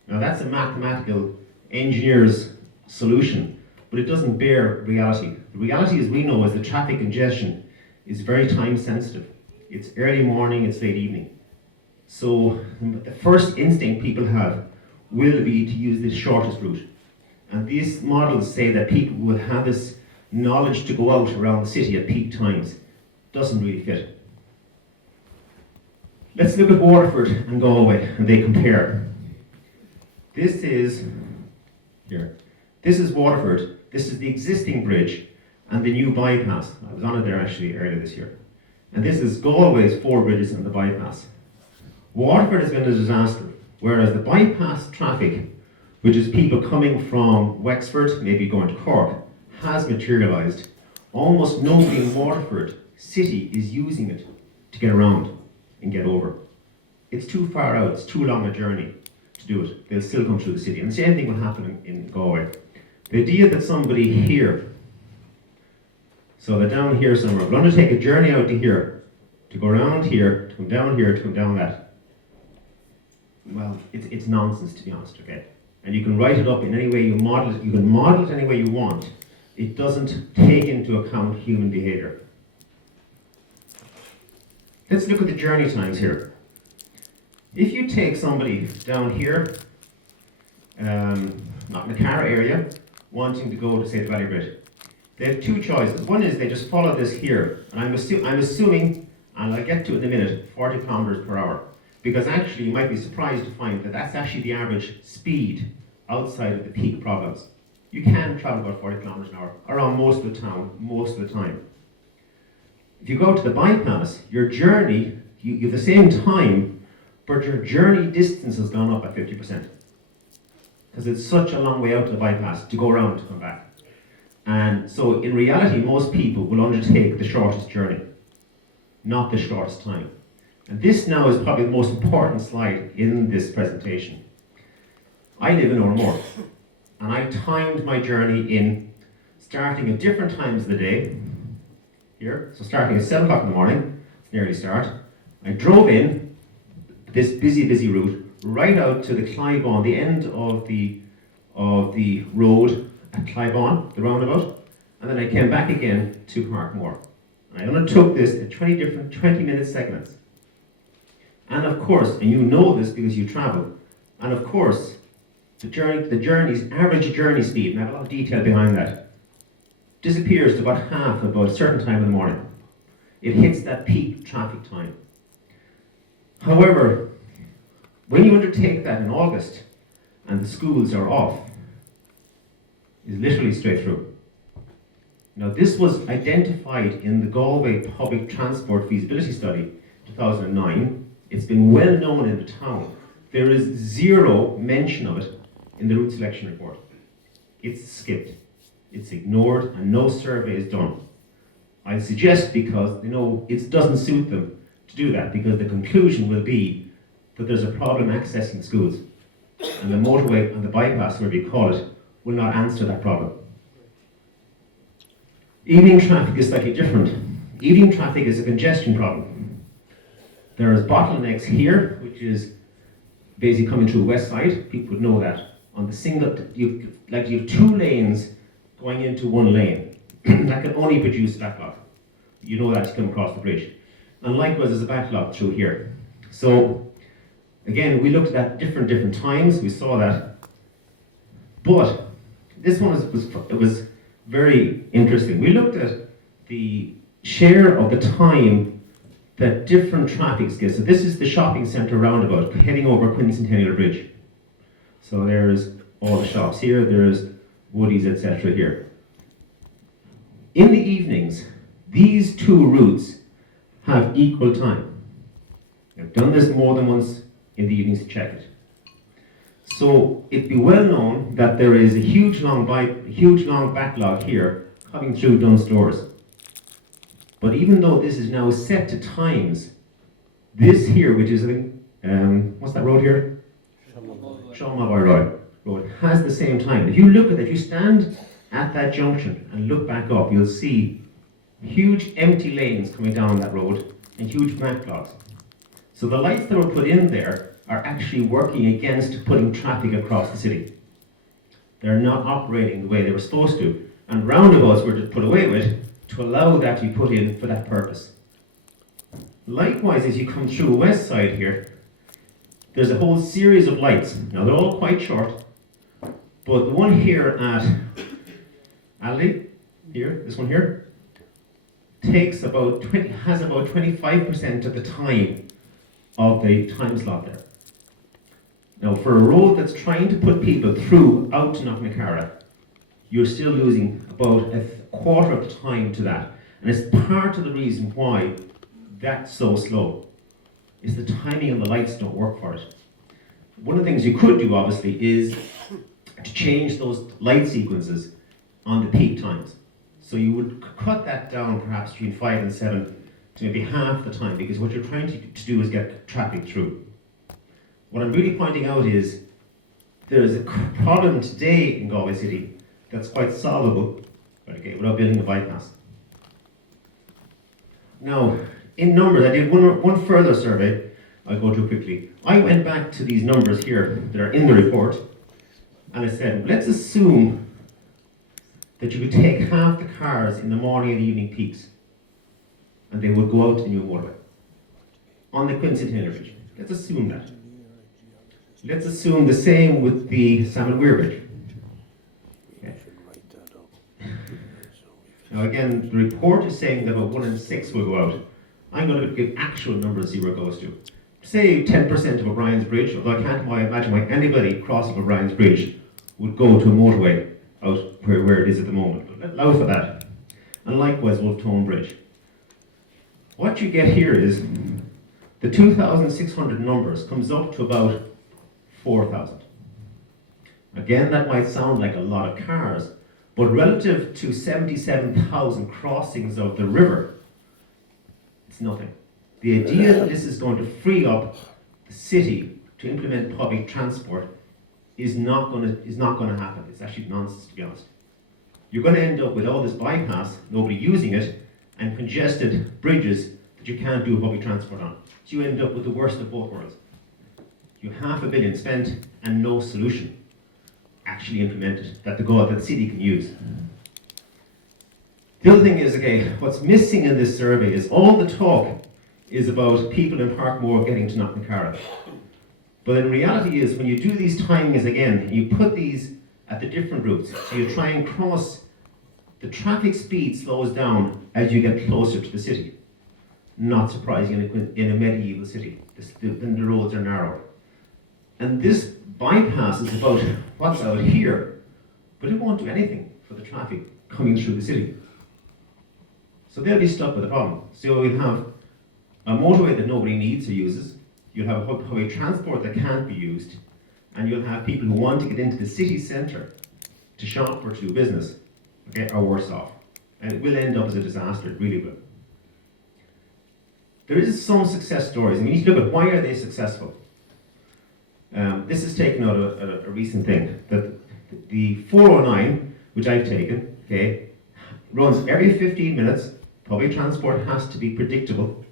Now that's a mathematical engineer's solution, but it doesn't bear reality. The reality, as we know, is that traffic congestion is very time sensitive. It's early morning, it's late evening. So the first instinct people have will be to use the shortest route. And these models say that people will have this knowledge to go out around the city at peak times. Doesn't really fit. Let's look at Waterford and Galway, and they compare. This is here. This is Waterford. This is the existing bridge and the new bypass. I was on it there actually earlier this year. And this is Galway's 4 bridges and the bypass. Waterford has been a disaster, whereas the bypass traffic, which is people coming from Wexford, maybe going to Cork, has materialised. Almost nobody in Waterford city is using it to get around and get over. It's too far out, it's too long a journey to do it. They'll still come through the city. And the same thing will happen in Galway. The idea that somebody here, so they're down here somewhere, will undertake a journey out to here, to go around here, to come down here, to come down that. Well, it's nonsense, to be honest, okay? And you can write it up in any way you model it. You can model it any way you want. It doesn't take into account human behavior. Let's look at the journey times here. If you take somebody down here, not in the Cara area, wanting to go to, say, the Valley Bridge, They have two choices. One is they just follow this here, and I'm assuming, and I'll get to it in a minute, 40 kilometers per hour. Because actually, you might be surprised to find that that's actually the average speed outside of the peak problems. You can travel about 40 kilometers an hour around most of the town, most of the time. If you go to the bypass, your journey, you have the same time, but your journey distance has gone up by 50%. Because it's such a long way out to the bypass to go around to come back. And so in reality, most people will undertake the shortest journey, not the shortest time. And this now is probably the most important slide in this presentation. I live in Ormore, and I timed my journey in starting at different times of the day, here, so starting at 7 o'clock in the morning, it's an early start. I drove in this busy route, right out to the Clybourne, the end of the road at Clybourne, the roundabout, and then I came back again to Parkmore. And I undertook this in 20-minute segments. And of course, and you know this because you travel, and of course, the journey's average journey speed, and I have a lot of detail behind that, disappears to about half about a certain time in the morning. It hits that peak traffic time. However, when you undertake that in August and the schools are off, it's literally straight through. Now, this was identified in the Galway Public Transport Feasibility Study, 2009. It's been well known in the town. There is zero mention of it in the route selection report. It's skipped, it's ignored, and no survey is done. I suggest because, it doesn't suit them to do that, because the conclusion will be that there's a problem accessing schools. And the motorway and the bypass, whatever you call it, will not answer that problem. Evening traffic is slightly different. Evening traffic is a congestion problem. There is bottlenecks here, which is basically coming through the west side. People would know that. On the single, you have 2 lanes going into 1 lane. That can only produce a backlog. You know that to come across the bridge. And likewise, there's a backlog through here. So, again, we looked at different times. We saw that. But this one was very interesting. We looked at the share of the time that different traffics get. So this is the shopping centre roundabout heading over Quincentennial Bridge. So there's all the shops here, there's Woody's, etc. here. In the evenings, these 2 routes have equal time. I've done this more than once in the evenings to check it. So it'd be well known that there is a huge long backlog here coming through Dunn's Stores. But even though this is now set to times, this here, which is, what's that road here? Shawmavoy Road, has the same time. If you look at it, if you stand at that junction and look back up, you'll see huge empty lanes coming down that road and huge backlogs. So the lights that were put in there are actually working against putting traffic across the city. They're not operating the way they were supposed to. And roundabouts were put away with to allow that to be put in for that purpose. Likewise, as you come through the west side here, there's a whole series of lights. Now they're all quite short, but the one here at Alley, here, this one here, has about 25% of the time of the time slot there. Now for a road that's trying to put people through out to Knocknacarra, you're still losing about a quarter of the time to that. And it's part of the reason why that's so slow. Is the timing of the lights don't work for it. One of the things you could do, obviously, is to change those light sequences on the peak times. So you would cut that down perhaps between 5 and 7 to maybe half the time, because what you're trying to do is get traffic through. What I'm really pointing out is there's a problem today in Galway City that's quite solvable, without building a bypass. Now, in numbers, I did one further survey I'll go through quickly. I went back to these numbers here that are in the report, and I said, let's assume that you could take half the cars in the morning and evening peaks, and they would go out to New Motorway on the Quincentennial Bridge. Let's assume that. Let's assume the same with the Salmon Weir Bridge. Okay. Now again, the report is saying that about 1 in 6 will go out. I'm going to give actual numbers and see where it goes to. Say 10% of O'Brien's Bridge, although I can't imagine why anybody crossing O'Brien's Bridge would go to a motorway out where it is at the moment. But let's allow for that. And likewise, Wolftone Bridge. What you get here is the 2,600 numbers comes up to about 4,000. Again, that might sound like a lot of cars, but relative to 77,000 crossings of the river, it's nothing. The idea that this is going to free up the city to implement public transport is not going to happen. It's actually nonsense, to be honest. You're going to end up with all this bypass, nobody using it, and congested bridges that you can't do public transport on. So you end up with the worst of both worlds. You have $500 million spent and no solution actually implemented that the city can use. The other thing is, okay, what's missing in this survey is all the talk is about people in Parkmore getting to Knocknacarra. But in reality is when you do these timings again, you put these at the different routes, so you try and cross, the traffic speed slows down as you get closer to the city. Not surprising in a medieval city, then the roads are narrow. And this bypass is about what's out here, but it won't do anything for the traffic coming through the city. So they'll be stuck with the problem. So we'll have a motorway that nobody needs or uses, you'll have public transport that can't be used, and you'll have people who want to get into the city centre to shop or to do business, okay, are worse off. And it will end up as a disaster, it really will. There is some success stories, and we need to look at why are they successful. This is taken out of a recent thing, that the 409, which I've taken, okay, runs every 15 minutes. Public transport has to be predictable.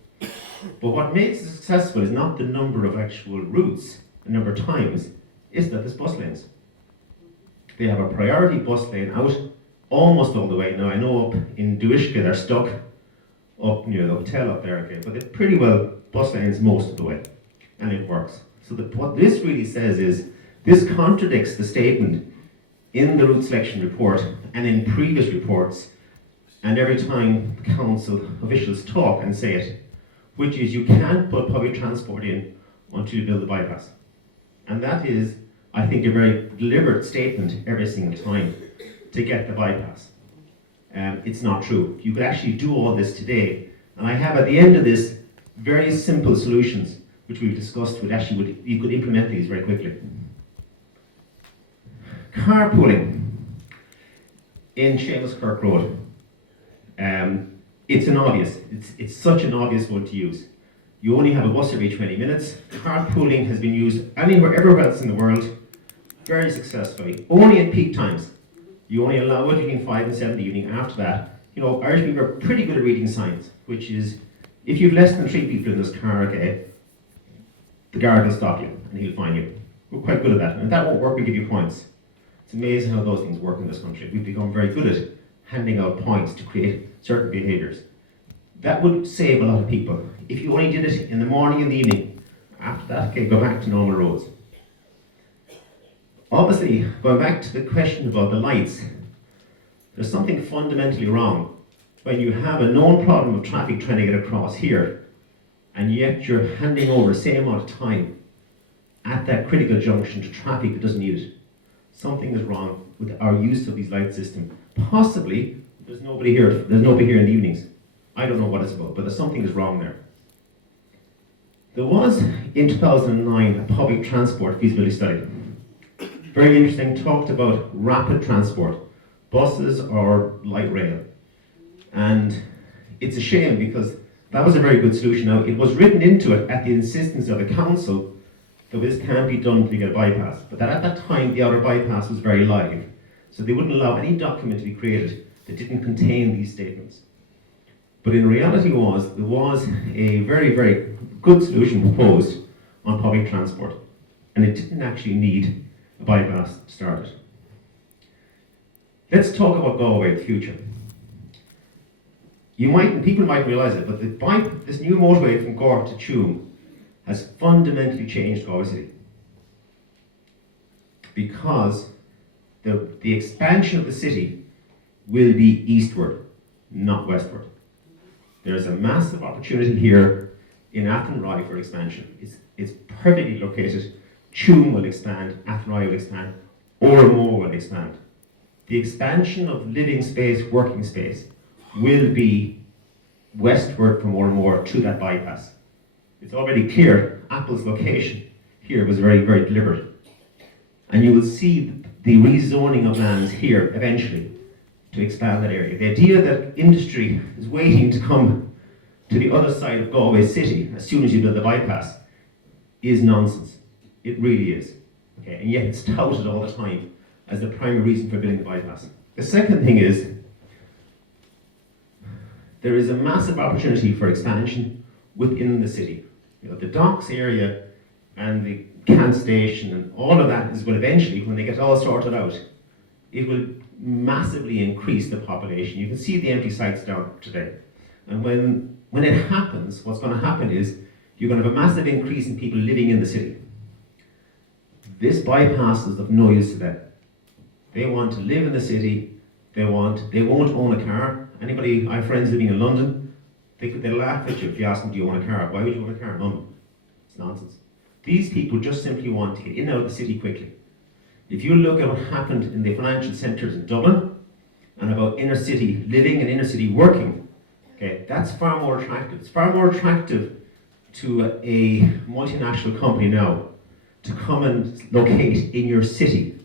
But what makes it successful is not the number of actual routes, the number of times, is that there's bus lanes. They have a priority bus lane out almost all the way. Now I know up in Duishka they're stuck up near the hotel up there, okay, but they're pretty well bus lanes most of the way, and it works. So what this really says is, this contradicts the statement in the route selection report and in previous reports, and every time the council officials talk and say it, which is you can't put public transport in until you build the bypass. And that is, I think, a very deliberate statement every single time to get the bypass. It's not true. You could actually do all this today, and I have at the end of this very simple solutions which we've discussed you could implement these very quickly. Carpooling in Seamus Kirk Road. It's such an obvious one to use. You only have a bus every 20 minutes. Carpooling has been used everywhere else in the world, very successfully, only at peak times. You only allow it between 5 and 7 in the evening. After that, Irish people are pretty good at reading signs, which is, if you've less than 3 people in this car, okay, the guard will stop you and he'll fine you. We're quite good at that, and if that won't work, we give you points. It's amazing how those things work in this country. We've become very good at handing out points to create certain behaviours. That would save a lot of people. If you only did it in the morning and the evening, after that, okay, go back to normal roads. Obviously, going back to the question about the lights, there's something fundamentally wrong when you have a known problem of traffic trying to get across here, and yet you're handing over the same amount of time at that critical junction to traffic that doesn't need it. Something is wrong with our use of these light systems. Possibly, there's nobody here in the evenings. I don't know what it's about, but there's something is wrong there. There was, in 2009, a public transport feasibility study. Very interesting, talked about rapid transport, buses or light rail. And it's a shame because that was a very good solution. Now, it was written into it at the insistence of the council that this can't be done until you get a bypass. But that at that time, the outer bypass was very live. So they wouldn't allow any document to be created that didn't contain these statements. But in reality there was a very, very good solution proposed on public transport. And it didn't actually need a bypass to start it. Let's talk about Galway, the future. People might realise it, but this new motorway from Cork to Tuam has fundamentally changed Galway City. Because the expansion of the city will be eastward. not westward. There's a massive opportunity here in Athenry for expansion. It's perfectly located. Tuam will expand, Athenry will expand, Ormore will expand. The expansion of living space, working space, will be westward from Ormore to that bypass. It's already clear Apple's location here was very, very deliberate. And you will see the rezoning of lands here eventually to expand that area. The idea that industry is waiting to come to the other side of Galway city as soon as you build the bypass is nonsense. It really is. Okay, and yet it's touted all the time as the primary reason for building the bypass. The second thing is there is a massive opportunity for expansion within the city. You know, the docks area and the Kent station and all of that will eventually, when they get all sorted out, it will massively increase the population. You can see the empty sites down today. And when it happens, what's going to happen is you're going to have a massive increase in people living in the city. This bypass is of no use to them. They want to live in the city. They won't own a car. Anybody, I have friends living in London, they laugh at you if you ask them, do you own a car? Why would you own a car in London? It's nonsense. These people just simply want to get in and out of the city quickly. If you look at what happened in the financial centres in Dublin and about inner city living and inner city working, okay, that's far more attractive. It's far more attractive to a multinational company now to come and locate in your city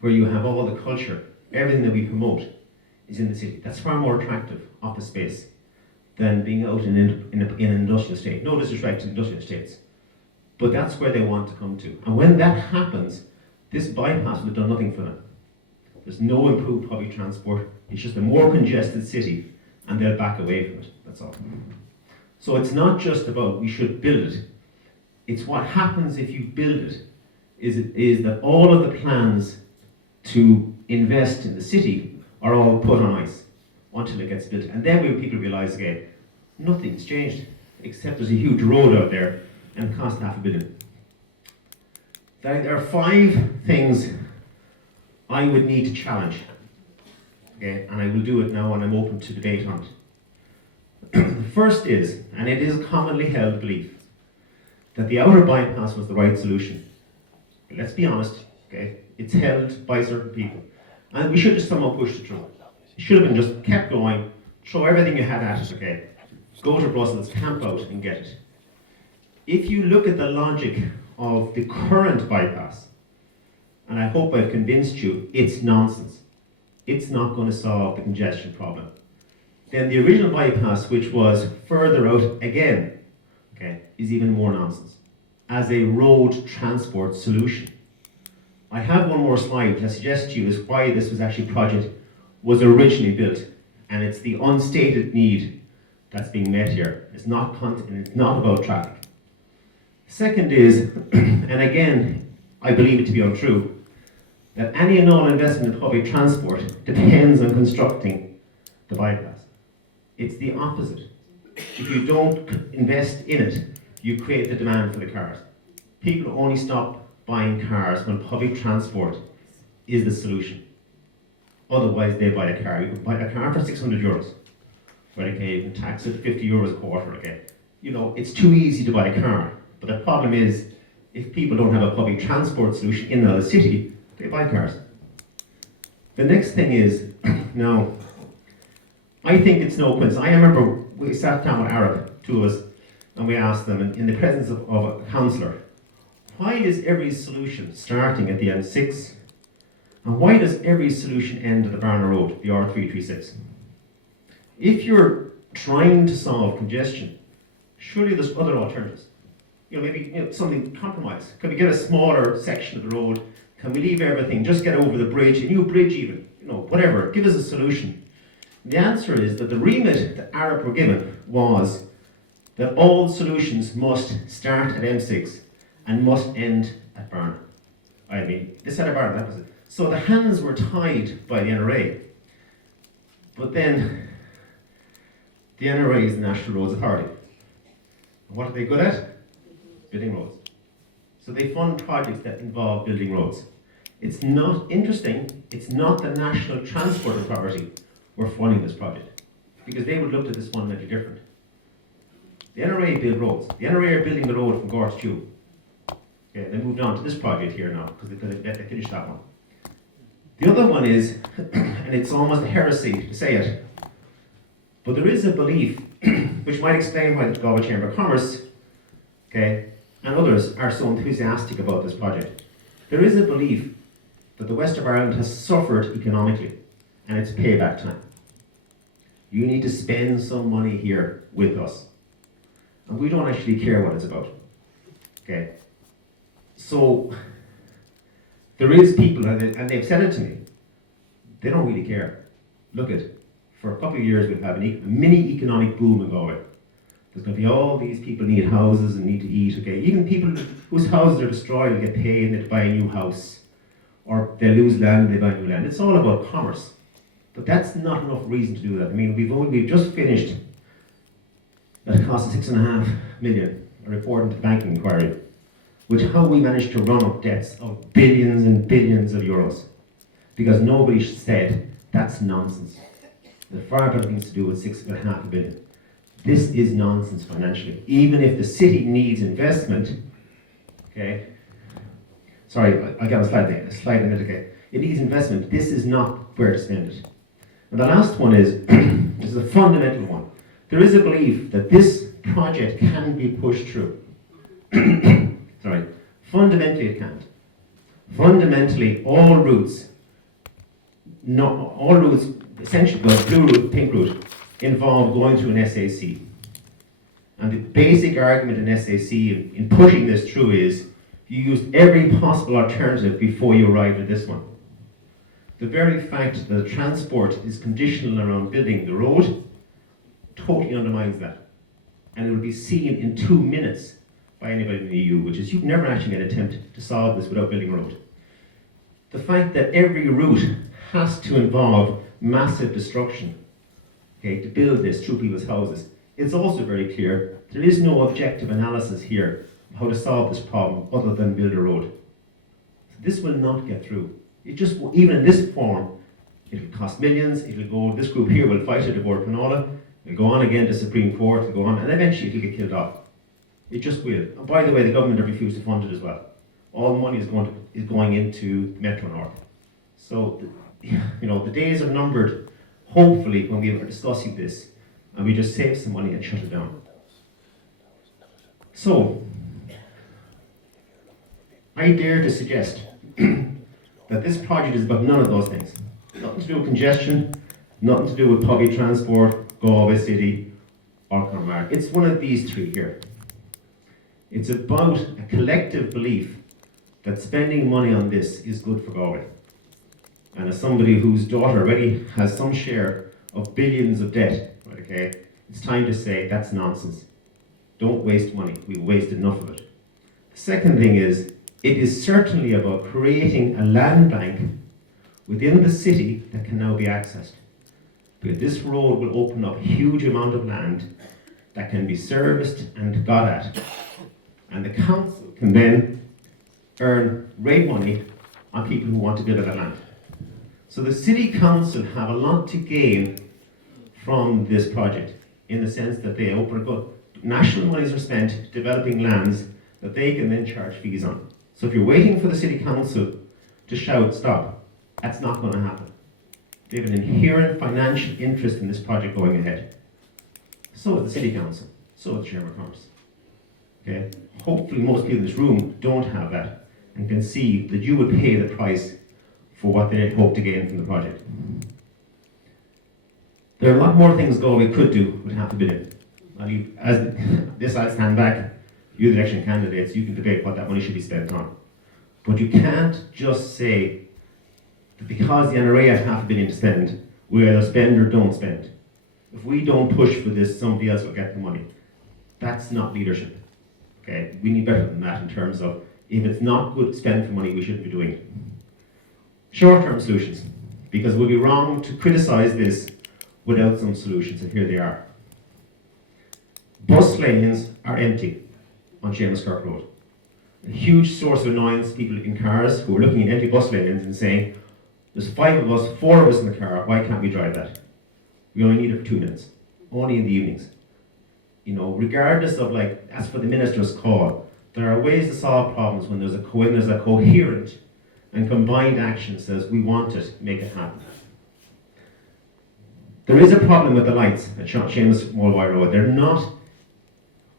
where you have all the culture, everything that we promote is in the city. That's far more attractive office space than being out in an industrial estate. No disrespect to industrial estates, but that's where they want to come to. And when that happens, this bypass will have done nothing for them. There's no improved public transport. It's just a more congested city, and they'll back away from it. That's all. So it's not just about we should build it. It's what happens if you build it. Is that all of the plans to invest in the city are all put on ice until it gets built. And then when people realise again, nothing's changed except there's a huge road out there and it costs $500 million. There are 5 things I would need to challenge. Okay, and I will do it now and I'm open to debate on it. The first is, and it is commonly held belief, that the outer bypass was the right solution. But let's be honest, okay? It's held by certain people. And we should just somehow push it through. It should have been just kept going, throw everything you had at it, okay? Go to Brussels, camp out and get it. If you look at the logic of the current bypass, and I hope I've convinced you, it's nonsense. It's not going to solve the congestion problem. Then the original bypass, which was further out again, okay, is even more nonsense as a road transport solution. I have one more slide which I suggest to you is why this was actually project was originally built, and it's the unstated need that's being met here. It's not about traffic. Second is, and again, I believe it to be untrue, that any and all investment in public transport depends on constructing the bypass. It's the opposite. If you don't invest in it, you create the demand for the cars. People only stop buying cars when public transport is the solution. Otherwise, they buy a car. You can buy a car for €600. Right, okay, you can tax it €50 a quarter, okay. You know, it's too easy to buy a car. But the problem is, if people don't have a public transport solution in the city, they buy cars. The next thing is, now, I think it's no coincidence. I remember we sat down with Arab, 2 of us, and we asked them, in the presence of a councillor, why is every solution starting at the M6? And why does every solution end at the Barna Road, the R336? If you're trying to solve congestion, surely there's other alternatives. You know, maybe something compromise. Can we get a smaller section of the road? Can we leave everything? Just get over the bridge, a new bridge even, whatever. Give us a solution. The answer is that the remit that Arab were given was that all solutions must start at M6 and must end at Barna. I mean, this said at Barna, that was it. So the hands were tied by the NRA. But then, the NRA is the National Roads Authority. And what are they good at? Building roads. So they fund projects that involve building roads. It's not interesting, it's not the National Transport Authority we're funding this project. because they would look at this fundamentally different. The NRA build roads. The NRA are building the road from Gorse Tube. Okay, they moved on to this project here now, because they finished that one. The other one is, and it's almost heresy to say it, but there is a belief, which might explain why the Galway Chamber of Commerce, okay, and others are so enthusiastic about this project. There is a belief that the west of Ireland has suffered economically, and it's payback time. You need to spend some money here with us. And we don't actually care what it's about. Okay? So, there is people, and they've said it to me, they don't really care. Look at, for a couple of years we'll have a mini economic boom in Galway. There's going to be all these people need houses and need to eat, okay? Even people whose houses are destroyed will get paid and they have to buy a new house. Or they lose land and they buy new land. It's all about commerce. But that's not enough reason to do that. I mean, we've just finished, that cost $6.5 million, a report into the banking inquiry, with how we managed to run up debts of billions and billions of euros. Because nobody said, that's nonsense. The far better things to do with $6.5 billion. This is nonsense financially. Even if the city needs investment, okay, sorry, I got a slide there, a minute ago. It needs investment. This is not where to spend it. And the last one is, this is a fundamental one. There is a belief that this project can be pushed through. Sorry, fundamentally it can't. Fundamentally, all routes, essentially, well, blue route, pink route, involve going through an SAC. And the basic argument in SAC in pushing this through is, you used every possible alternative before you arrived at this one. The very fact that transport is conditional around building the road totally undermines that. And it will be seen in 2 minutes by anybody in the EU, which is you've never actually made an attempt to solve this without building a road. The fact that every route has to involve massive destruction, okay, to build this through people's houses, it's also very clear there is no objective analysis here of how to solve this problem other than build a road. So this will not get through. It just, even in this form, it'll cost millions, it'll go, this group here will fight it at Board Panola, it'll go on again to Supreme Court, it'll go on, and eventually it'll get killed off. It just will. And by the way, the government have refused to fund it as well. All the money is going into Metro North. So, the days are numbered, hopefully, when we are discussing this, and we just save some money and shut it down. So, I dare to suggest that this project is about none of those things. Nothing to do with congestion, nothing to do with public transport, Galway City, or Clonmara. It's one of these three here. It's about a collective belief that spending money on this is good for Galway. And as somebody whose daughter already has some share of billions of debt, right, okay, it's time to say that's nonsense. Don't waste money. We've wasted enough of it. The second thing is, it is certainly about creating a land bank within the city that can now be accessed. Because this road will open up a huge amount of land that can be serviced and got at. And the council can then earn rate money on people who want to build on that land. So the city council have a lot to gain from this project, in the sense that they open up, national monies are spent developing lands that they can then charge fees on. So if you're waiting for the city council to shout stop, that's not going to happen. They have an inherent financial interest in this project going ahead. So is the city council, so is the Chamber of Commerce. Okay? Hopefully most people in this room don't have that and can see that you would pay the price for what they hope to gain from the project. There are a lot more things Galway could do with $500 million. I'll stand back. You're the election candidates, you can debate what that money should be spent on. But you can't just say that because the NRA has $500 million to spend, we either spend or don't spend. If we don't push for this, somebody else will get the money. That's not leadership. Okay? We need better than that in terms of, if it's not good to spend for money, we shouldn't be doing it. Short-term solutions, because we'll be wrong to criticize this without some solutions, and here they are. Bus lanes are empty on Seamus Kirk Road. A huge source of annoyance, people in cars who are looking at empty bus lanes and saying, there's 5 of us, 4 of us in the car, why can't we drive that? We only need it for 2 minutes. only in the evenings. Regardless of as for the minister's call, there are ways to solve problems when there's a coherent and combined action that says we want it, make it happen. There is a problem with the lights at Seamus Mulwire Road. They're not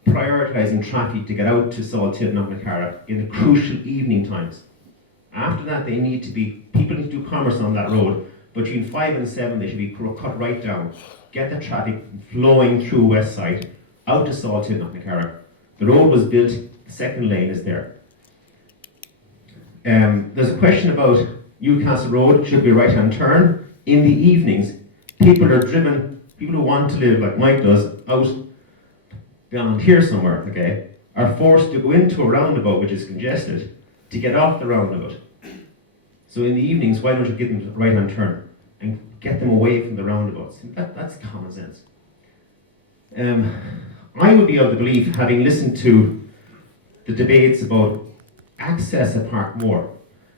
prioritising traffic to get out to Salthill and Knocknacarra in the crucial evening times. After that, people need to do commerce on that road. Between 5 and 7, they should be cut right down. Get the traffic flowing through West Side, out to Salthill and Knocknacarra. The road was built, the second lane is there. There's a question about Newcastle Road, should be right-hand turn. In the evenings, people who want to live like Mike does, out beyond here somewhere, okay, are forced to go into a roundabout which is congested to get off the roundabout. So in the evenings, why don't you give them the right-hand turn and get them away from the roundabouts? That's common sense. I would be of the belief, having listened to the debates about access at Parkmore,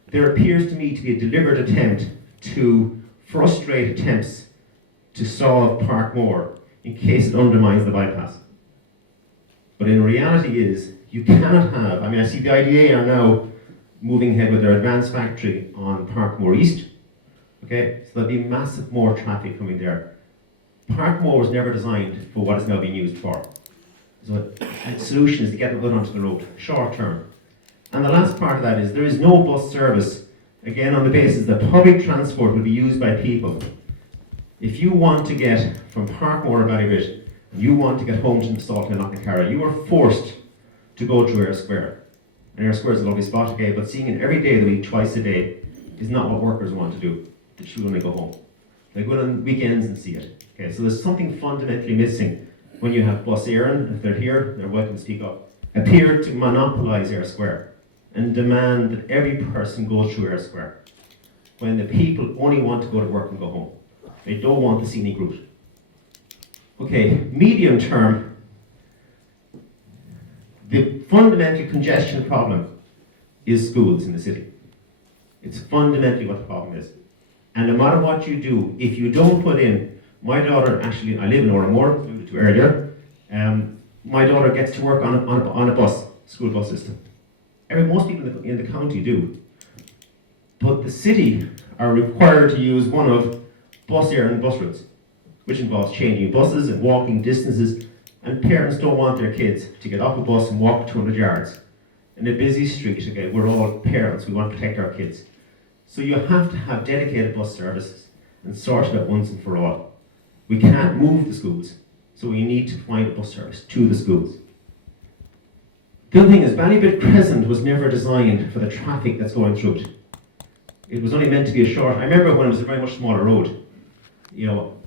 there appears to me to be a deliberate attempt to frustrate attempts to solve Parkmore in case it undermines the bypass. But in reality is, you cannot have, I see the IDA are now moving ahead with their advanced factory on Parkmore East. Okay, so there'll be massive more traffic coming there. Parkmore was never designed for what it's now being used for. So the solution is to get them out onto the road, short term. And the last part of that is there is no bus service, again on the basis that public transport will be used by people. If you want to get from Parkmore or Ballybit, and you want to get home to Salthill and Knocknacarra, you are forced to go through Eyre Square. And Eyre Square is a lovely spot, okay, but seeing it every day of the week, twice a day, is not what workers want to do. They should when they go home. They go on weekends and see it. Okay, so there's something fundamentally missing when you have Bus Éireann, if they're here, they're welcome to speak up, appear to monopolise Eyre Square and demand that every person go through Eyre Square, when the people only want to go to work and go home. They don't want the scenic route. Okay, medium term, the fundamental congestion problem is schools in the city. It's fundamentally what the problem is. And no matter what you do, if you don't put in, my daughter, actually, I live in Oramore, alluded to earlier, my daughter gets to work on a bus, school bus system. Most people in the county do. But the city are required to use one of Bus Éireann bus routes, which involves changing buses and walking distances, and parents don't want their kids to get off a bus and walk 200 yards. In a busy street, okay, we're all parents, we want to protect our kids. So you have to have dedicated bus services and sort it out once and for all. We can't move the schools, so we need to find a bus service to the schools. The other thing is, Ballybit Crescent was never designed for the traffic that's going through it. It was only meant to be a short, I remember when it was a very much smaller road.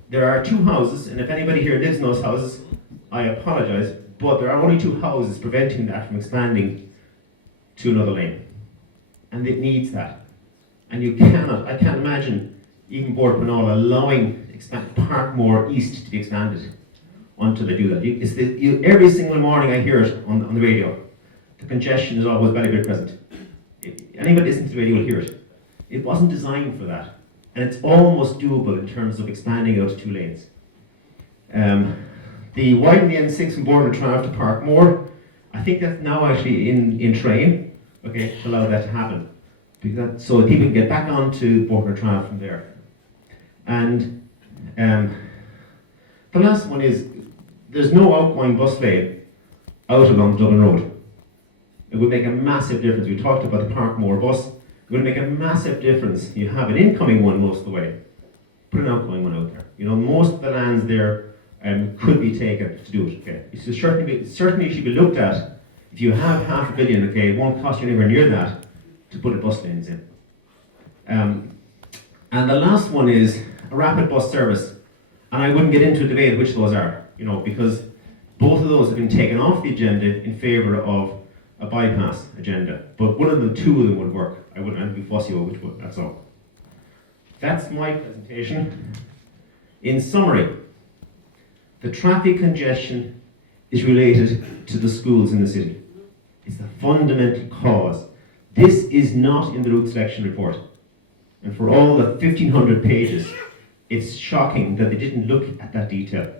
There are 2 houses, and if anybody here lives in those houses, I apologise, but there are only 2 houses preventing that from expanding to another lane. And it needs that. And I can't imagine even Bord Penal allowing Parkmore East to be expanded until they do that. Every single morning I hear it on the radio. The congestion is always Ballybit Crescent. Anybody listening to the radio will hear it. It wasn't designed for that. And it's almost doable in terms of expanding out to 2 lanes. The widen the N6 from Bordon to Parkmore, I think that's now actually in train, okay, to allow that to happen. So that people can get back onto Bordon from there. And the last one is, there's no outgoing bus lane out along Dublin Road. It would make a massive difference. We talked about the Parkmore bus. It would make a massive difference. You have an incoming one most of the way. Put an outgoing one out there. Most of the lands there could be taken to do it. Okay, it certainly should be looked at. If you have $500 million, okay, it won't cost you anywhere near that to put a bus lanes in. And the last one is a rapid bus service. And I wouldn't get into a debate which those are, because both of those have been taken off the agenda in favour of a bypass agenda. But one of them, 2 of them would work. I wouldn't be fussy over which one, that's all. That's my presentation. In summary, the traffic congestion is related to the schools in the city. It's the fundamental cause. This is not in the route selection report. And for all the 1,500 pages, it's shocking that they didn't look at that detail.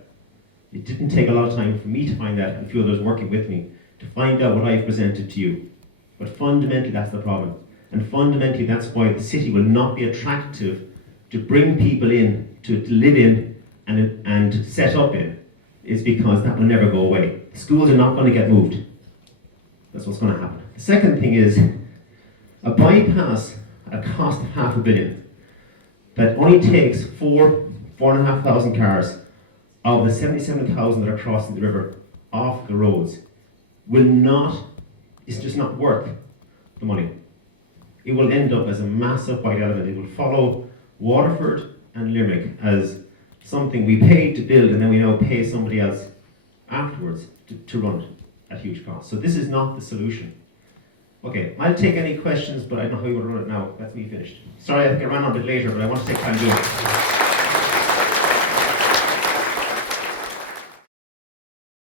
It didn't take a lot of time for me to find that, and a few others working with me, to find out what I've presented to you. But fundamentally, that's the problem. And fundamentally, that's why the city will not be attractive to bring people in, to live in, and set up in, is because that will never go away. Schools are not going to get moved. That's what's going to happen. The second thing is, a bypass at a cost of $500 million that only takes 4,500 cars of the 77,000 that are crossing the river off the roads it's just not worth the money. It will end up as a massive white element. It will follow Waterford and Limerick as something we paid to build and then we now pay somebody else afterwards to run it at huge cost. So this is not the solution. Okay, I'll take any questions, but I don't know how you want to run it now. That's me finished. Sorry, I think I ran on a bit later, but I want to take time to do it.